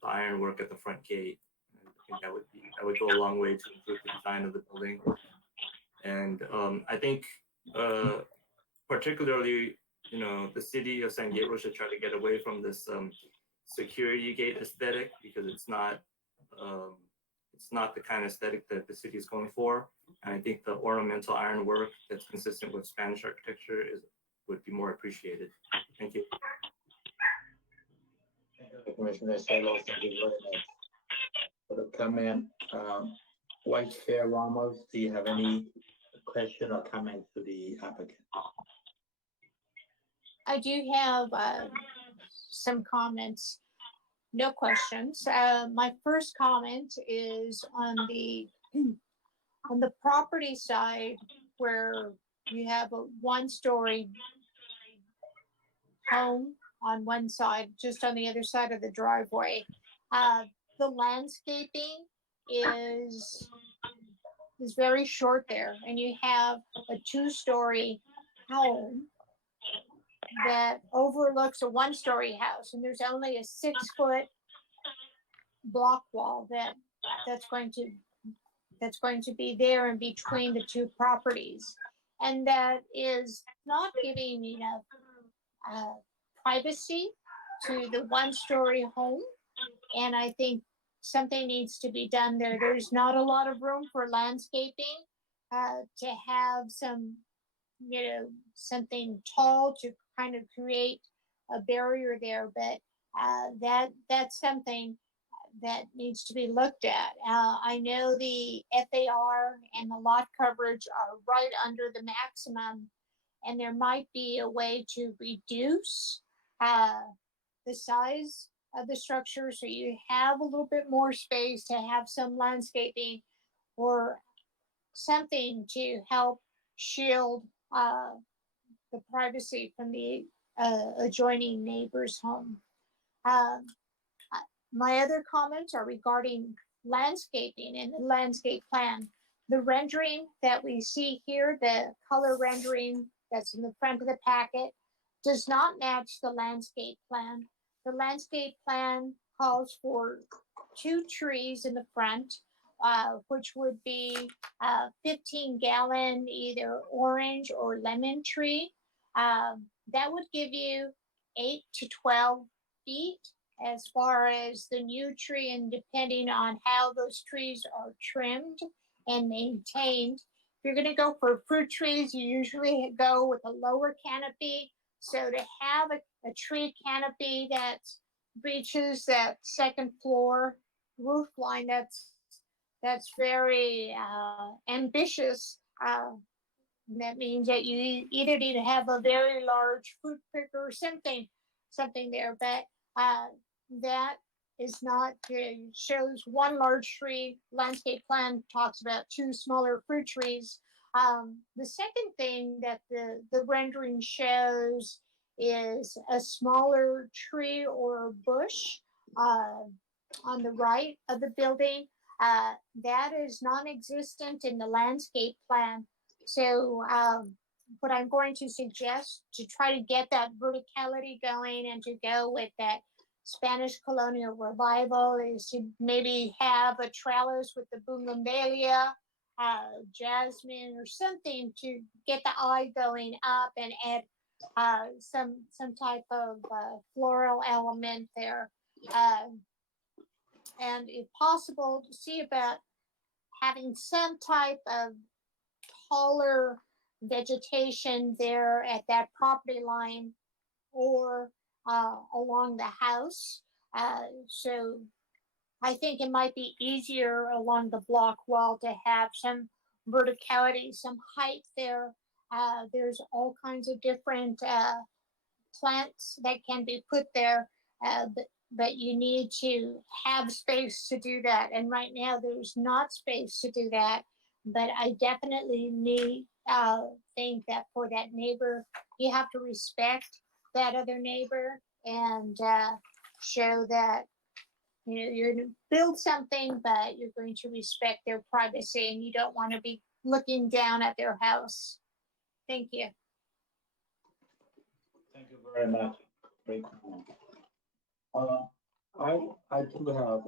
the ironwork at the front gate. I think that would go a long way to improve the design of the building. And I think particularly, the city of San Gabriel should try to get away from this security gate aesthetic, because it's not the kind of aesthetic that the city is going for. And I think the ornamental ironwork that's consistent with Spanish architecture would be more appreciated. Thank you. Commissioner Salo, thank you very much for the comment. White Chair Ramos, do you have any question or comment to the applicant? I do have some comments, no questions. My first comment is on the property side, where you have a 1-story home on one side, just on the other side of the driveway. The landscaping is very short there, and you have a 2-story home that overlooks a 1-story house, and there's only a 6-foot block wall that's going to be there in between the 2 properties. and that is not giving enough uh, privacy to the one-story home. And I think something needs to be done there. There's not a lot of room for landscaping to have some, something tall to kind of create a barrier there. But that's something that needs to be looked at. I know the FAR and the lot coverage are right under the maximum, and there might be a way to reduce uh, the size of the structure so you have a little bit more space to have some landscaping or something to help shield the privacy from the adjoining neighbor's home. Um, my other comments are regarding landscaping and the landscape plan. The rendering that we see here, the color rendering that's in the front of the packet, does not match the landscape plan. The landscape plan calls for 2 trees in the front, which would be a 15-gallon either orange or lemon tree. That would give you 8 to 12 feet as far as the new tree, and depending on how those trees are trimmed and maintained. If you're going to go for fruit trees, you usually go with a lower canopy. So to have a tree canopy that reaches that second floor roof line, that's very ambitious. That means that you either need to have a very large fruit picker or something there. But that is not, shows 1 large tree. Landscape plan talks about 2 smaller fruit trees. The second thing that the rendering shows is a smaller tree or bush on the right of the building. That is non-existent in the landscape plan. So what I'm going to suggest to try to get that verticality going and to go with that Spanish colonial revival is to maybe have a trellis with the bougainvillea, jasmine, or something to get the eye going up and add some type of floral element there. And if possible, to see about having some type of taller vegetation there at that property line or along the house. So I think it might be easier along the block wall to have some verticality, some height there. There's all kinds of different plants that can be put there, but you need to have space to do that. And right now, there's not space to do that. But I definitely think that for that neighbor, you have to respect that other neighbor and show that you're going to build something, but you're going to respect their privacy, and you don't want to be looking down at their house. Thank you. Thank you very much. Great comment. I do have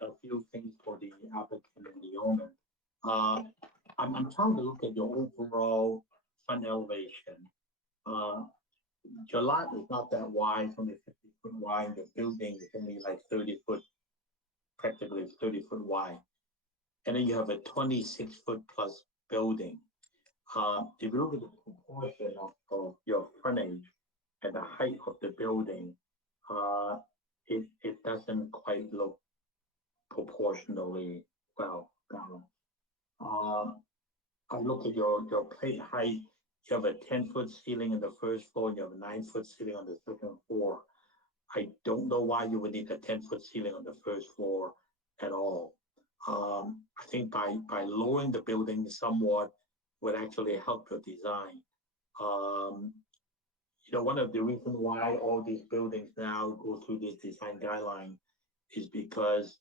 a few things for the applicant and the owner. I'm trying to look at your overall front elevation. Your lot is not that wide, it's only 50 foot wide. The building is only like 30 foot, practically 30 foot wide. And then you have a 26 foot plus building. If you look at the proportion of your frontage and the height of the building, it doesn't quite look proportionally well balanced. I look at your plate height. You have a 10-foot ceiling in the first floor, and you have a 9-foot ceiling on the second floor. I don't know why you would need a 10-foot ceiling on the first floor at all. I think by lowering the building somewhat would actually help your design. One of the reasons why all these buildings now go through this design guideline is because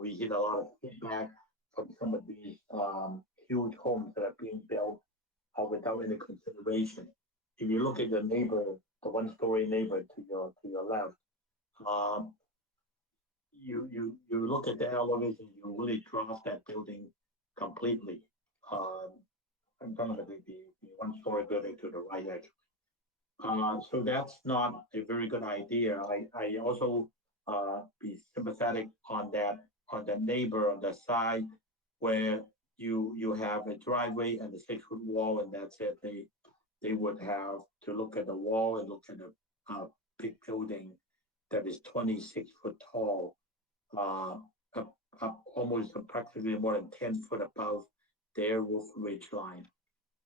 we get a lot of feedback from some of these huge homes that are being built without any consideration. If you look at the neighbor, the 1-story neighbor to your left, you look at the elevation, you really drop that building completely. I'm talking about the side actually. So that's not a very good idea. I also be sympathetic on that neighbor on the side where you have a driveway and a 6-foot wall and that's it. They would have to look at the wall and look at a big building that is 26 foot tall, up almost practically more than 10 foot above their roof ridge line.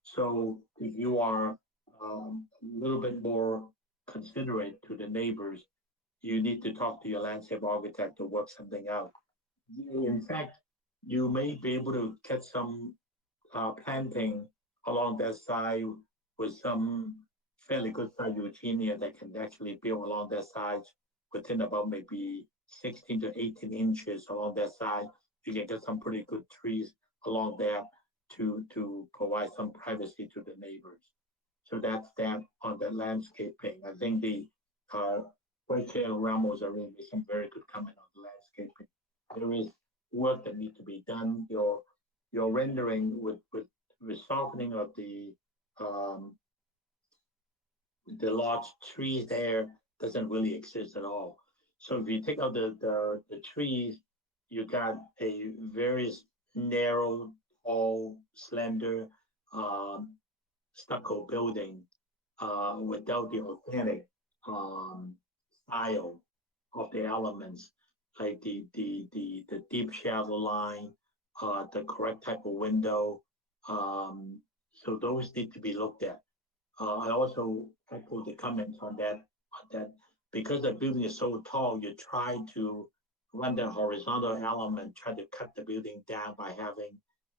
So if you are a little bit more considerate to the neighbors, you need to talk to your landscape architect to work something out. In fact, you may be able to get some planting along that side with some fairly good sized eugenia that can actually build along that side within about maybe 16 to 18 inches along that side. You can get some pretty good trees along there to provide some privacy to the neighbors. So that's that on the landscaping. I think the Rachel Ramos are really some very good comment on the landscaping. There is work that needs to be done. Your rendering with softening of the large trees there doesn't really exist at all. So if you take out the trees, you got a very narrow, tall, slender stucco building without the organic style of the elements, like the deep shadow line, the correct type of window. So those need to be looked at. I also echo the comments on that because the building is so tall, you try to run the horizontal element, try to cut the building down by having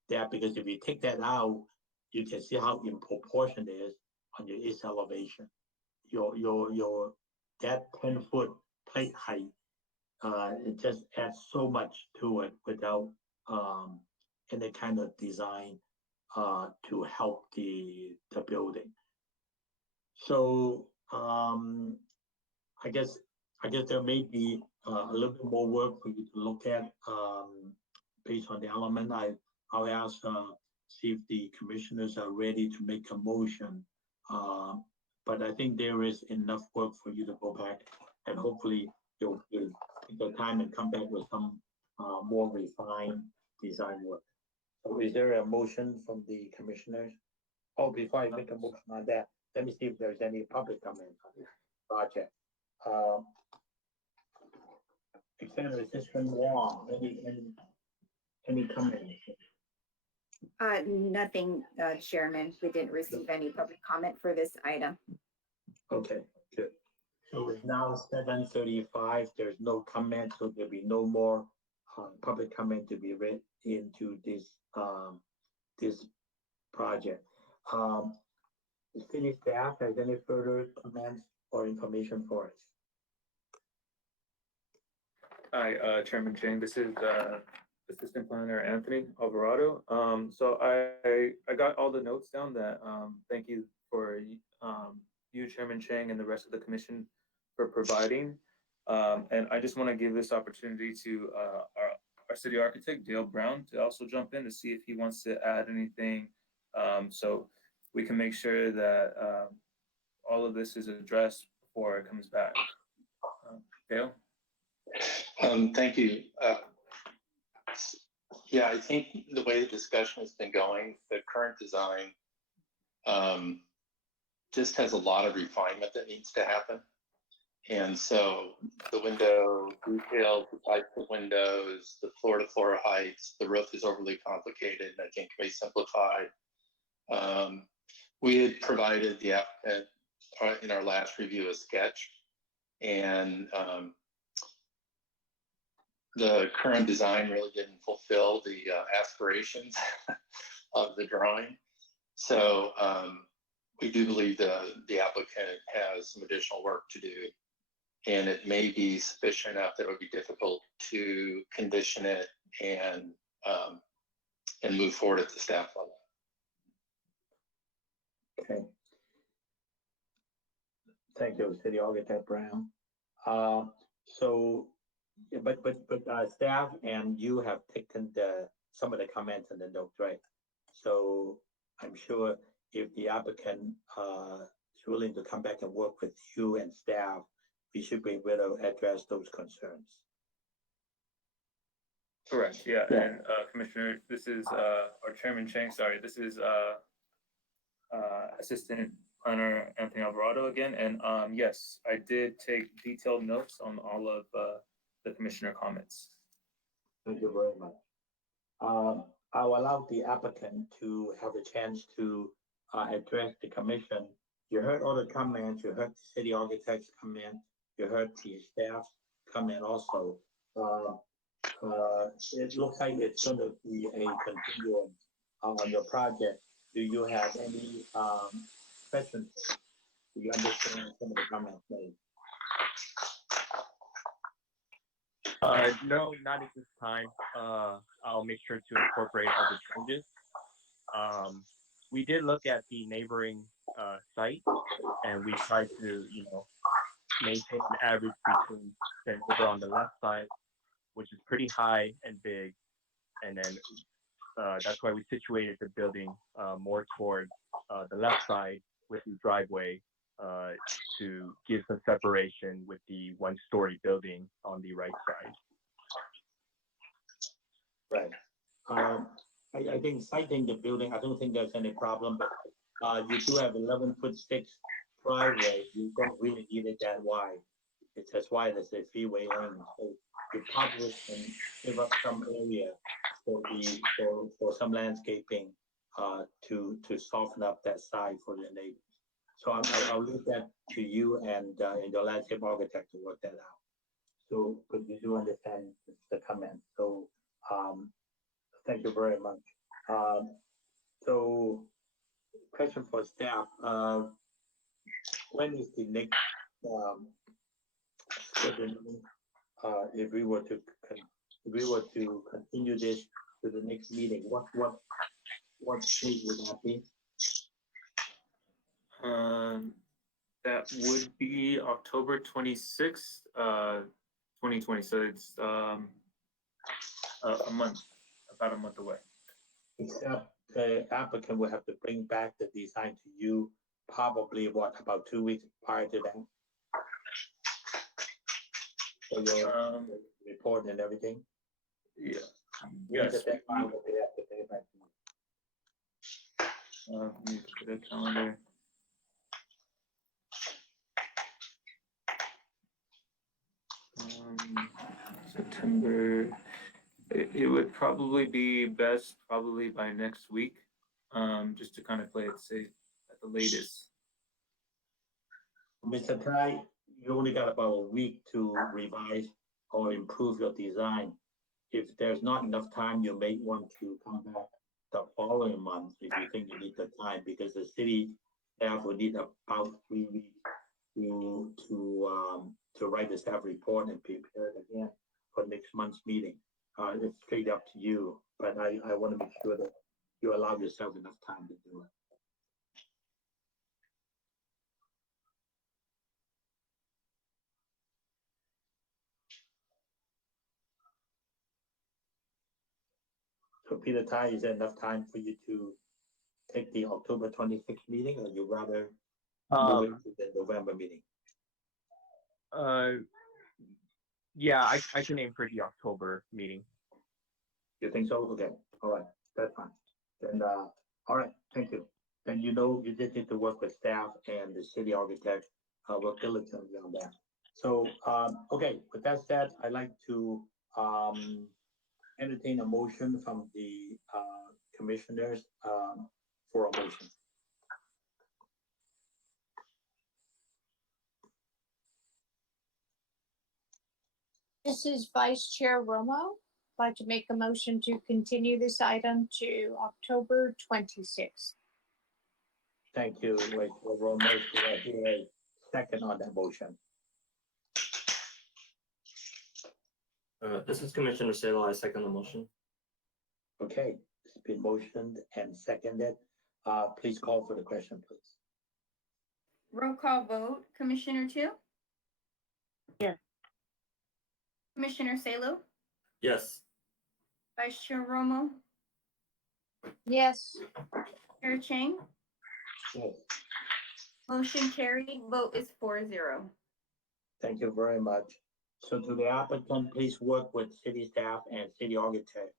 that, because if you take that out, you can see how in proportion it is on your east elevation. Your that 10-foot plate height, it just adds so much to it without any kind of design to help the building. So I guess there may be a little bit more work for you to look at based on the element. I'll ask see if the commissioners are ready to make a motion. But I think there is enough work for you to go back and hopefully you'll take the time and come back with some more refined design work. So is there a motion from the commissioners? Oh, before I make a motion on that, let me see if there's any public comment on this project. Executive Assistant Wong, any comments? Nothing, Chairman. We didn't receive any public comment for this item. Okay, good. So it's now 7:35. There's no comment, so there'll be no more public comment to be read into this this project. City staff has any further comments or information for us? Hi, Chairman Chang. This is Assistant Planner Anthony Alvarado. So I got all the notes down that thank you for you, Chairman Chang, and the rest of the commission for providing. And I just want to give this opportunity to our city architect, Dale Brown, to also jump in to see if he wants to add anything. So we can make sure that all of this is addressed before it comes back. Dale? Thank you. Yeah, I think the way the discussion has been going, the current design just has a lot of refinement that needs to happen. And so the window details, the types of windows, the floor-to-floor heights, the roof is overly complicated and I think can be simplified. We had provided the applicant in our last review a sketch, and the current design really didn't fulfill the aspirations of the drawing. So we do believe the applicant has some additional work to do, and it may be sufficient enough that it would be difficult to condition it and move forward at the staff level. Okay. Thank you, City Architect Brown. So, but staff and you have taken some of the comments and the notes, right? So I'm sure if the applicant, is willing to come back and work with you and staff, we should be able to address those concerns. Correct, yeah, and Commissioner, this is, or Chairman Chang, sorry, this is Assistant Planner Anthony Alvarado again, and yes, I did take detailed notes on all of the Commissioner comments. Thank you very much. I'll allow the applicant to have a chance to address the commission. You heard all the comments, you heard the city architect's comment, you heard the staff's comment also. It looks like it's going to be a continuum on your project. Do you have any questions? Do you understand some of the comments made? No, not at this time. I'll make sure to incorporate all the changes. We did look at the neighboring site, and we tried to, maintain an average between the neighbor on the left side, which is pretty high and big, and then that's why we situated the building more toward the left side with the driveway to give some separation with the one-story building on the right side. Right. I think citing the building, I don't think there's any problem, but you do have 11'6" driveway. You don't really need it that wide. It's as wide as a freeway lane. So you probably can give up some area for some landscaping to soften up that side for the neighbors. So I'll leave that to you and your landscape architect to work that out. So, but you do understand the comment. So, thank you very much. So, question for staff. When is the next if we were to continue this to the next meeting, what date would that be? That would be October 26th, 2020. So it's a month, about a month away. Except the applicant will have to bring back the design to you probably about 2 weeks prior to that. For your report and everything. Yeah. Yes. Let me look at the calendar. September. It would probably be best probably by next week, just to kind of play it safe at the latest. Mr. Tai, you only got about a week to revise or improve your design. If there's not enough time, you may want to come back the following month if you think you need the time, because the city staff will need about 3 weeks to write the staff report and prepare it again for next month's meeting. It's straight up to you, but I want to make sure that you allow yourself enough time to do it. So Peter Tai, is there enough time for you to take the October 26th meeting, or you rather move it to the November meeting? Yeah, I can aim for the October meeting. You think so? Okay, all right, that's fine. Then, all right, thank you. Then you did need to work with staff and the city architect, work diligently on that. So, okay, with that said, I'd like to entertain a motion from the commissioners for a motion. This is Vice Chair Romo. I'd like to make a motion to continue this item to October 26th. Thank you. Wait, Romo, do I hear a second on that motion? This is Commissioner Salo. I second the motion. Okay, it's been motioned and seconded. Please call for the question, please. Roll call vote, Commissioner Chu? Yes. Commissioner Salo? Yes. Vice Chair Romo? Yes. Chair Chang? Yes. Motion carried, vote is 4-0. Thank you very much. So to the applicant, please work with city staff and city architect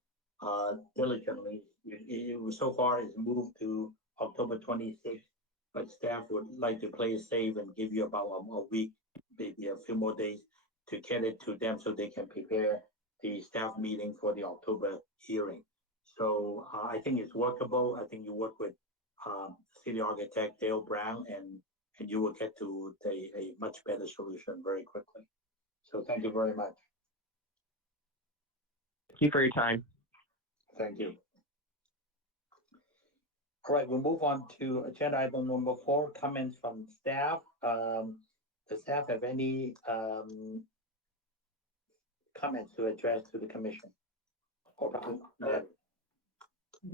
diligently. So far it's moved to October 26th, but staff would like to play it safe and give you about a week, maybe a few more days to get it to them so they can prepare the staff meeting for the October hearing. So I think it's workable. I think you work with city architect Dale Brown and you will get to a much better solution very quickly. So thank you very much. Thank you for your time. Thank you. All right, we'll move on to agenda item number 4, comments from staff. Does staff have any comments to address to the commission?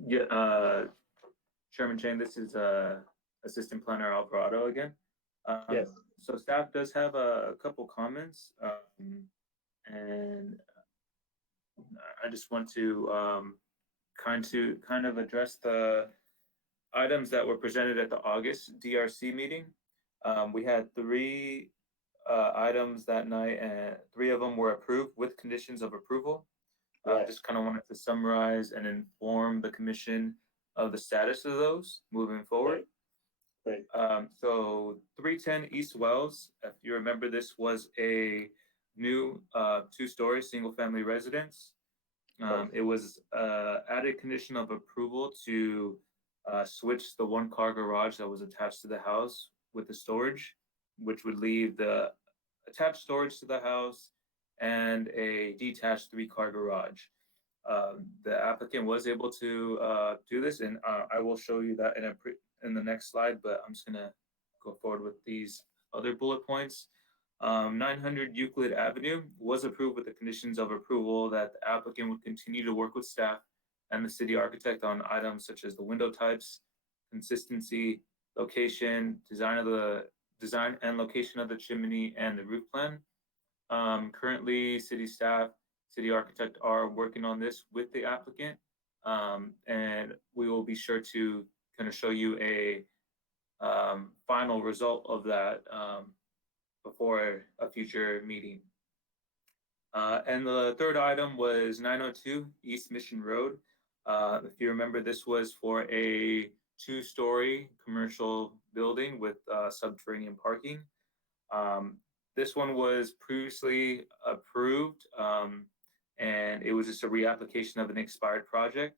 Yeah, Chairman Chang, this is Assistant Planner Alvarado again. Yes. So staff does have a couple comments, and I just want to kind of address the items that were presented at the August DRC meeting. We had 3 items that night, and 3 of them were approved with conditions of approval. Just kind of wanted to summarize and inform the commission of the status of those moving forward. Great. So 310 East Wells, if you remember, this was a new 2-story single-family residence. It was added condition of approval to switch the 1-car garage that was attached to the house with the storage, which would leave the attached storage to the house and a detached 3-car garage. The applicant was able to do this, and I will show you that in the next slide, but I'm just gonna go forward with these other bullet points. 900 Euclid Avenue was approved with the conditions of approval that the applicant would continue to work with staff and the city architect on items such as the window types, consistency, location, design and location of the chimney, and the roof plan. Currently, city staff, city architect are working on this with the applicant, and we will be sure to kind of show you a final result of that before a future meeting. And the third item was 902 East Mission Road. If you remember, this was for a 2-story commercial building with subterranean parking. This one was previously approved, and it was just a reapplication of an expired project.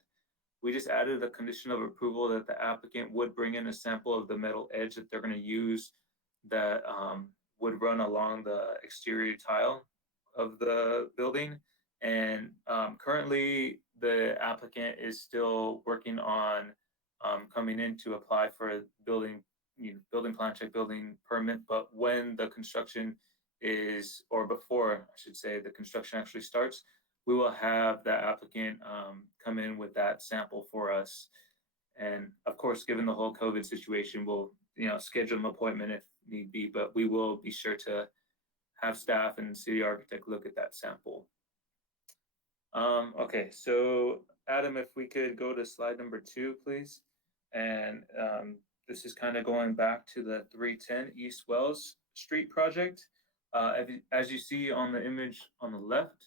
We just added a condition of approval that the applicant would bring in a sample of the metal edge that they're going to use that would run along the exterior tile of the building. And currently, the applicant is still working on coming in to apply for building plan check, building permit. But when the construction is, or before I should say, the construction actually starts, we will have that applicant come in with that sample for us. And of course, given the whole COVID situation, we'll schedule an appointment if need be, but we will be sure to have staff and city architect look at that sample. Okay, so Adam, if we could go to slide number 2, please. And this is kind of going back to the 310 East Wells Street project. As you see on the image on the left,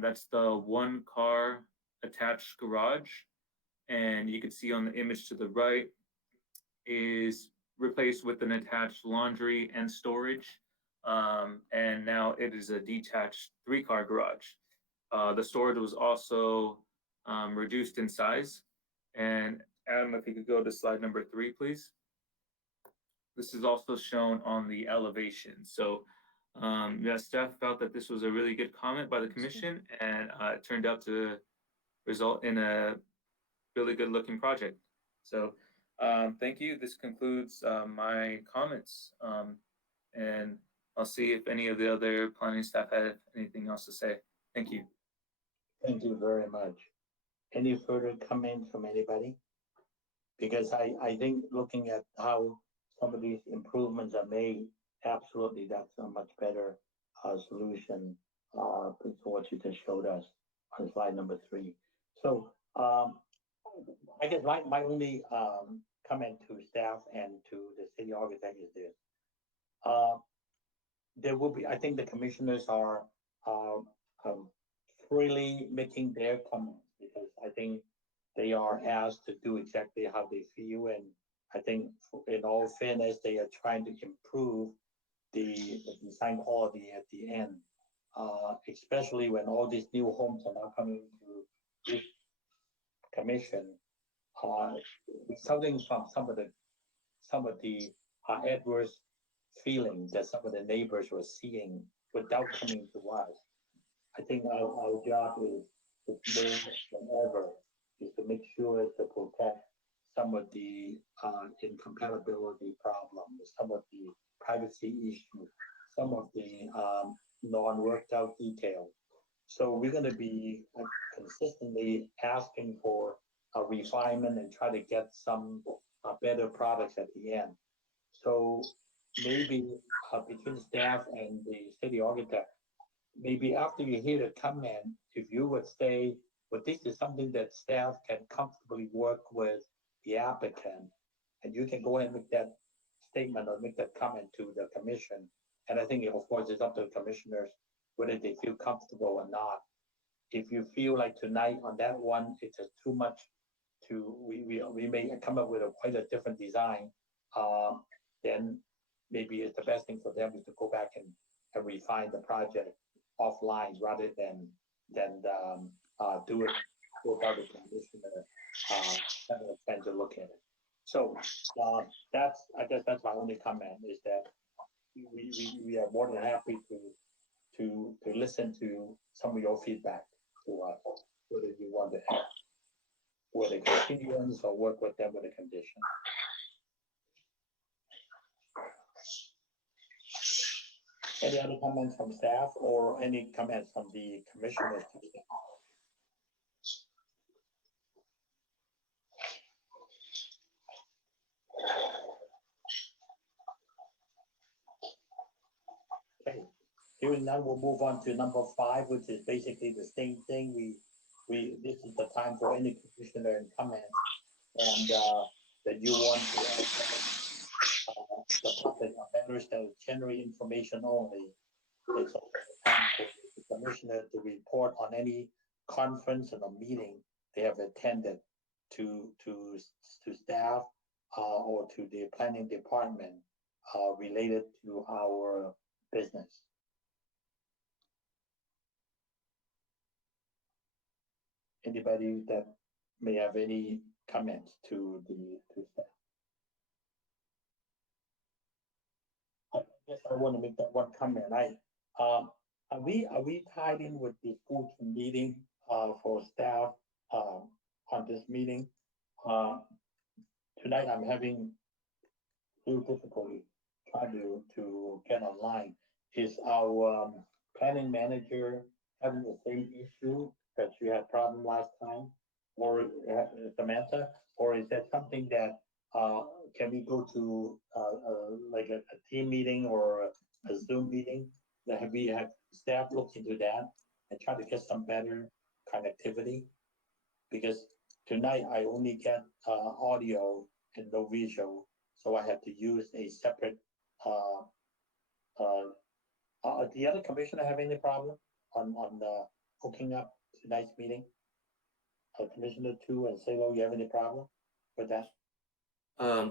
that's the 1-car attached garage. And you can see on the image to the right is replaced with an attached laundry and storage. And now it is a detached 3-car garage. The storage was also reduced in size. And Adam, if you could go to slide number 3, please. This is also shown on the elevation. So yeah, staff felt that this was a really good comment by the commission, and it turned out to result in a really good looking project. So thank you. This concludes my comments. And I'll see if any of the other planning staff had anything else to say. Thank you. Thank you very much. Any further comments from anybody? Because I think looking at how some of these improvements are made, absolutely that's a much better solution to what you just showed us on slide number 3. So I guess my only comment to staff and to the city architect is this. There will be, I think the commissioners are freely making their comments because I think they are asked to do exactly how they feel. And I think in all fairness, they are trying to improve the design quality at the end, especially when all these new homes are now coming to this commission, resulting from some of the adverse feelings that some of the neighbors were seeing without coming to us. I think our job is more than ever is to make sure to protect some of the incompatibility problems, some of the privacy issues, some of the non-worked out details. So we're going to be consistently asking for a refinement and try to get some better products at the end. So maybe between staff and the city architect, maybe after you hear the comment, if you would say, well, this is something that staff can comfortably work with the applicant, and you can go ahead and make that statement or make that comment to the commission. And I think, of course, it's up to the commissioners whether they feel comfortable or not. If you feel like tonight on that one, it's just too much we may come up with quite a different design, then maybe it's the best thing for them is to go back and refine the project offline rather than do it without the commissioner having a chance to look at it. So I guess that's my only comment is that we are more than happy to listen to some of your feedback to us, whether you want to add with a continuance or work with them with a condition. Any other comments from staff or any comments from the commissioners? Okay, hearing none, we'll move on to number 5, which is basically the same thing. This is the time for any commissioner and comment, and that you want to the public on matters that are general information only. It's also time for the commissioner to report on any conference and a meeting they have attended to staff or to the planning department related to our business. Anybody that may have any comments to staff? I guess I want to make that one comment. Are we tied in with the school meeting for staff on this meeting? Tonight I'm having little difficulty trying to get online. Is our planning manager having the same issue that you had problem last time, or Samantha, or is that something that can we go to like a team meeting or a Zoom meeting? That we have staff look into that and try to get some better connectivity? Because tonight I only get audio and no visual, so I have to use a separate. The other commissioner have any problem on hooking up tonight's meeting? Commissioner 2 and Salo, you have any problem with that?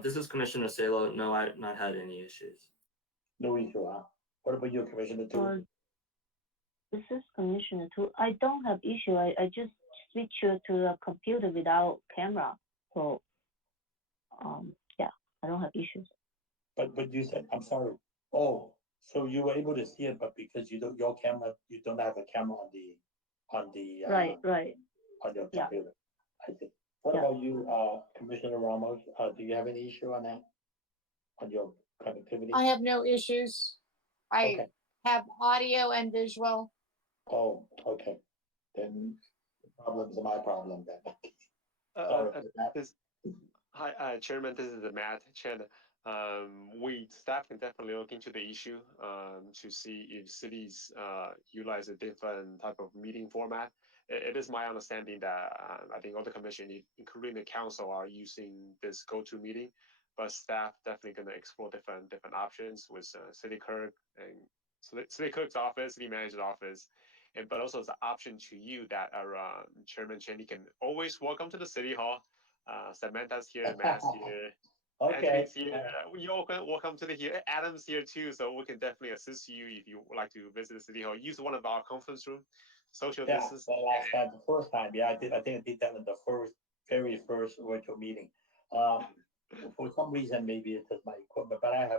This is Commissioner Salo. No, I've not had any issues. No issue, huh? What about you, Commissioner 2? This is Commissioner 2. I don't have issue. I just switch to the computer without camera. So, yeah, I don't have issues. But you said, I'm sorry. Oh, so you were able to see it, but because you don't you don't have a camera on the right. on your computer. I think. What about you, Commissioner Ramos? Do you have any issue on that? On your connectivity? I have no issues. I have audio and visual. Oh, okay. Then the problems are my problem then. Hi, Chairman. This is Matt Chen. Staff can definitely look into the issue to see if cities utilize a different type of meeting format. it is my understanding that I think all the commission, including the council, are using this go-to meeting, but staff definitely going to explore different options with city clerk and city clerk's office, city manager's office, and but also it's an option to you that Chairman Chen, you can always welcome to the city hall. Samantha's here, Matt's here. Okay. Anthony's here. You all welcome to the here. Adam's here too, so we can definitely assist you if you would like to visit the city hall. Use one of our conference room, social Yeah, distance. the last time, the first time, yeah, I think I did that in the very first virtual meeting. For some reason, maybe it's just my equipment, but I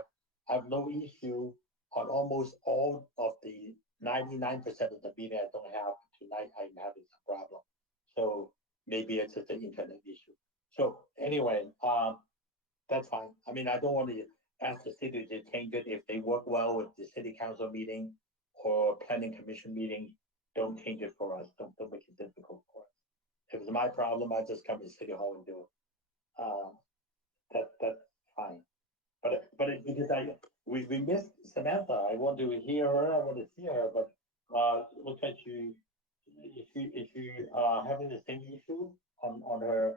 have no issue on almost all of the 99% of the meeting. I don't have tonight. I'm having some problem, so maybe it's just an internet issue. So anyway, that's fine. I mean, I don't want to ask the city to change it if they work well with the city council meeting or planning commission meeting. Don't change it for us. Don't make it difficult for us. If it's my problem, I just come to city hall and do it. That's fine. But because we missed Samantha. I want to hear her. I want to see her. But looks like is she having the same issue on her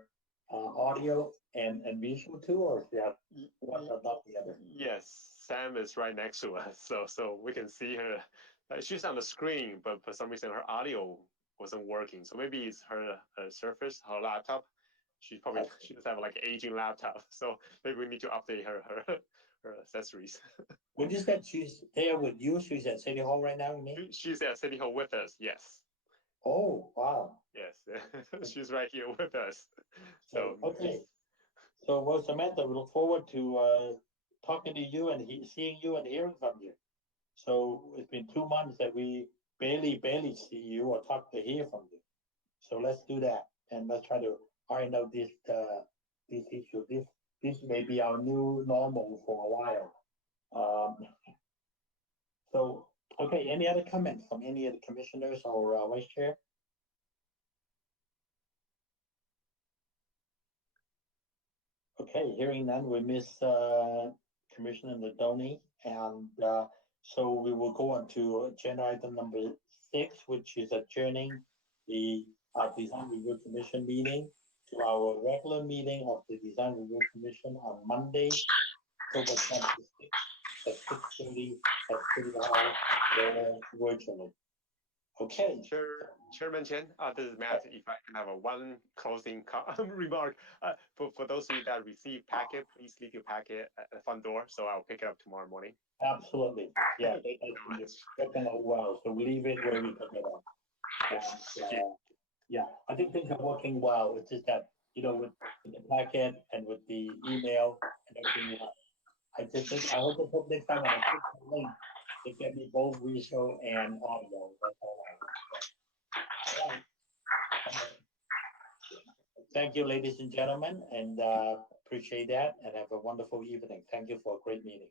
audio and visual too, or she has one but not the other? Yes, Sam is right next to us, so we can see her. She's on the screen, but for some reason her audio wasn't working. So maybe it's her Surface, her laptop. She does have like an aging laptop, so maybe we need to update her accessories. When you said she's there with you, she's at City Hall right now, you mean? She's at City Hall with us. Yes. Oh, wow. Yes, she's right here with us. So okay. So well, Samantha, we look forward to talking to you and seeing you and hearing from you. So it's been 2 months that we barely see you or hear from you. So let's do that, and let's try to iron out this issue. This may be our new normal for a while. So okay, any other comments from any of the commissioners or vice chair? Okay, hearing none, we miss Commissioner Nadoni, and so we will go on to agenda item number 6, which is adjourning the Design Review Commission meeting to our regular meeting of the Design Review Commission on Monday, October 26th at 6:30 at City Hall, virtually. Okay. Chairman Chen, this is Matt. If I can have one closing remark, for those of you that receive packet, please leave your packet at the front door, so I'll pick it up tomorrow morning. Absolutely. Yeah, it's working out well, so we leave it where we pick it up. And, yeah, I think things are working well. It's just that, with the packet and with the email and everything, I hope next time when I click the link, it can be both visual and audio. That's all I want. Thank you, ladies and gentlemen, and appreciate that, and have a wonderful evening. Thank you for a great meeting.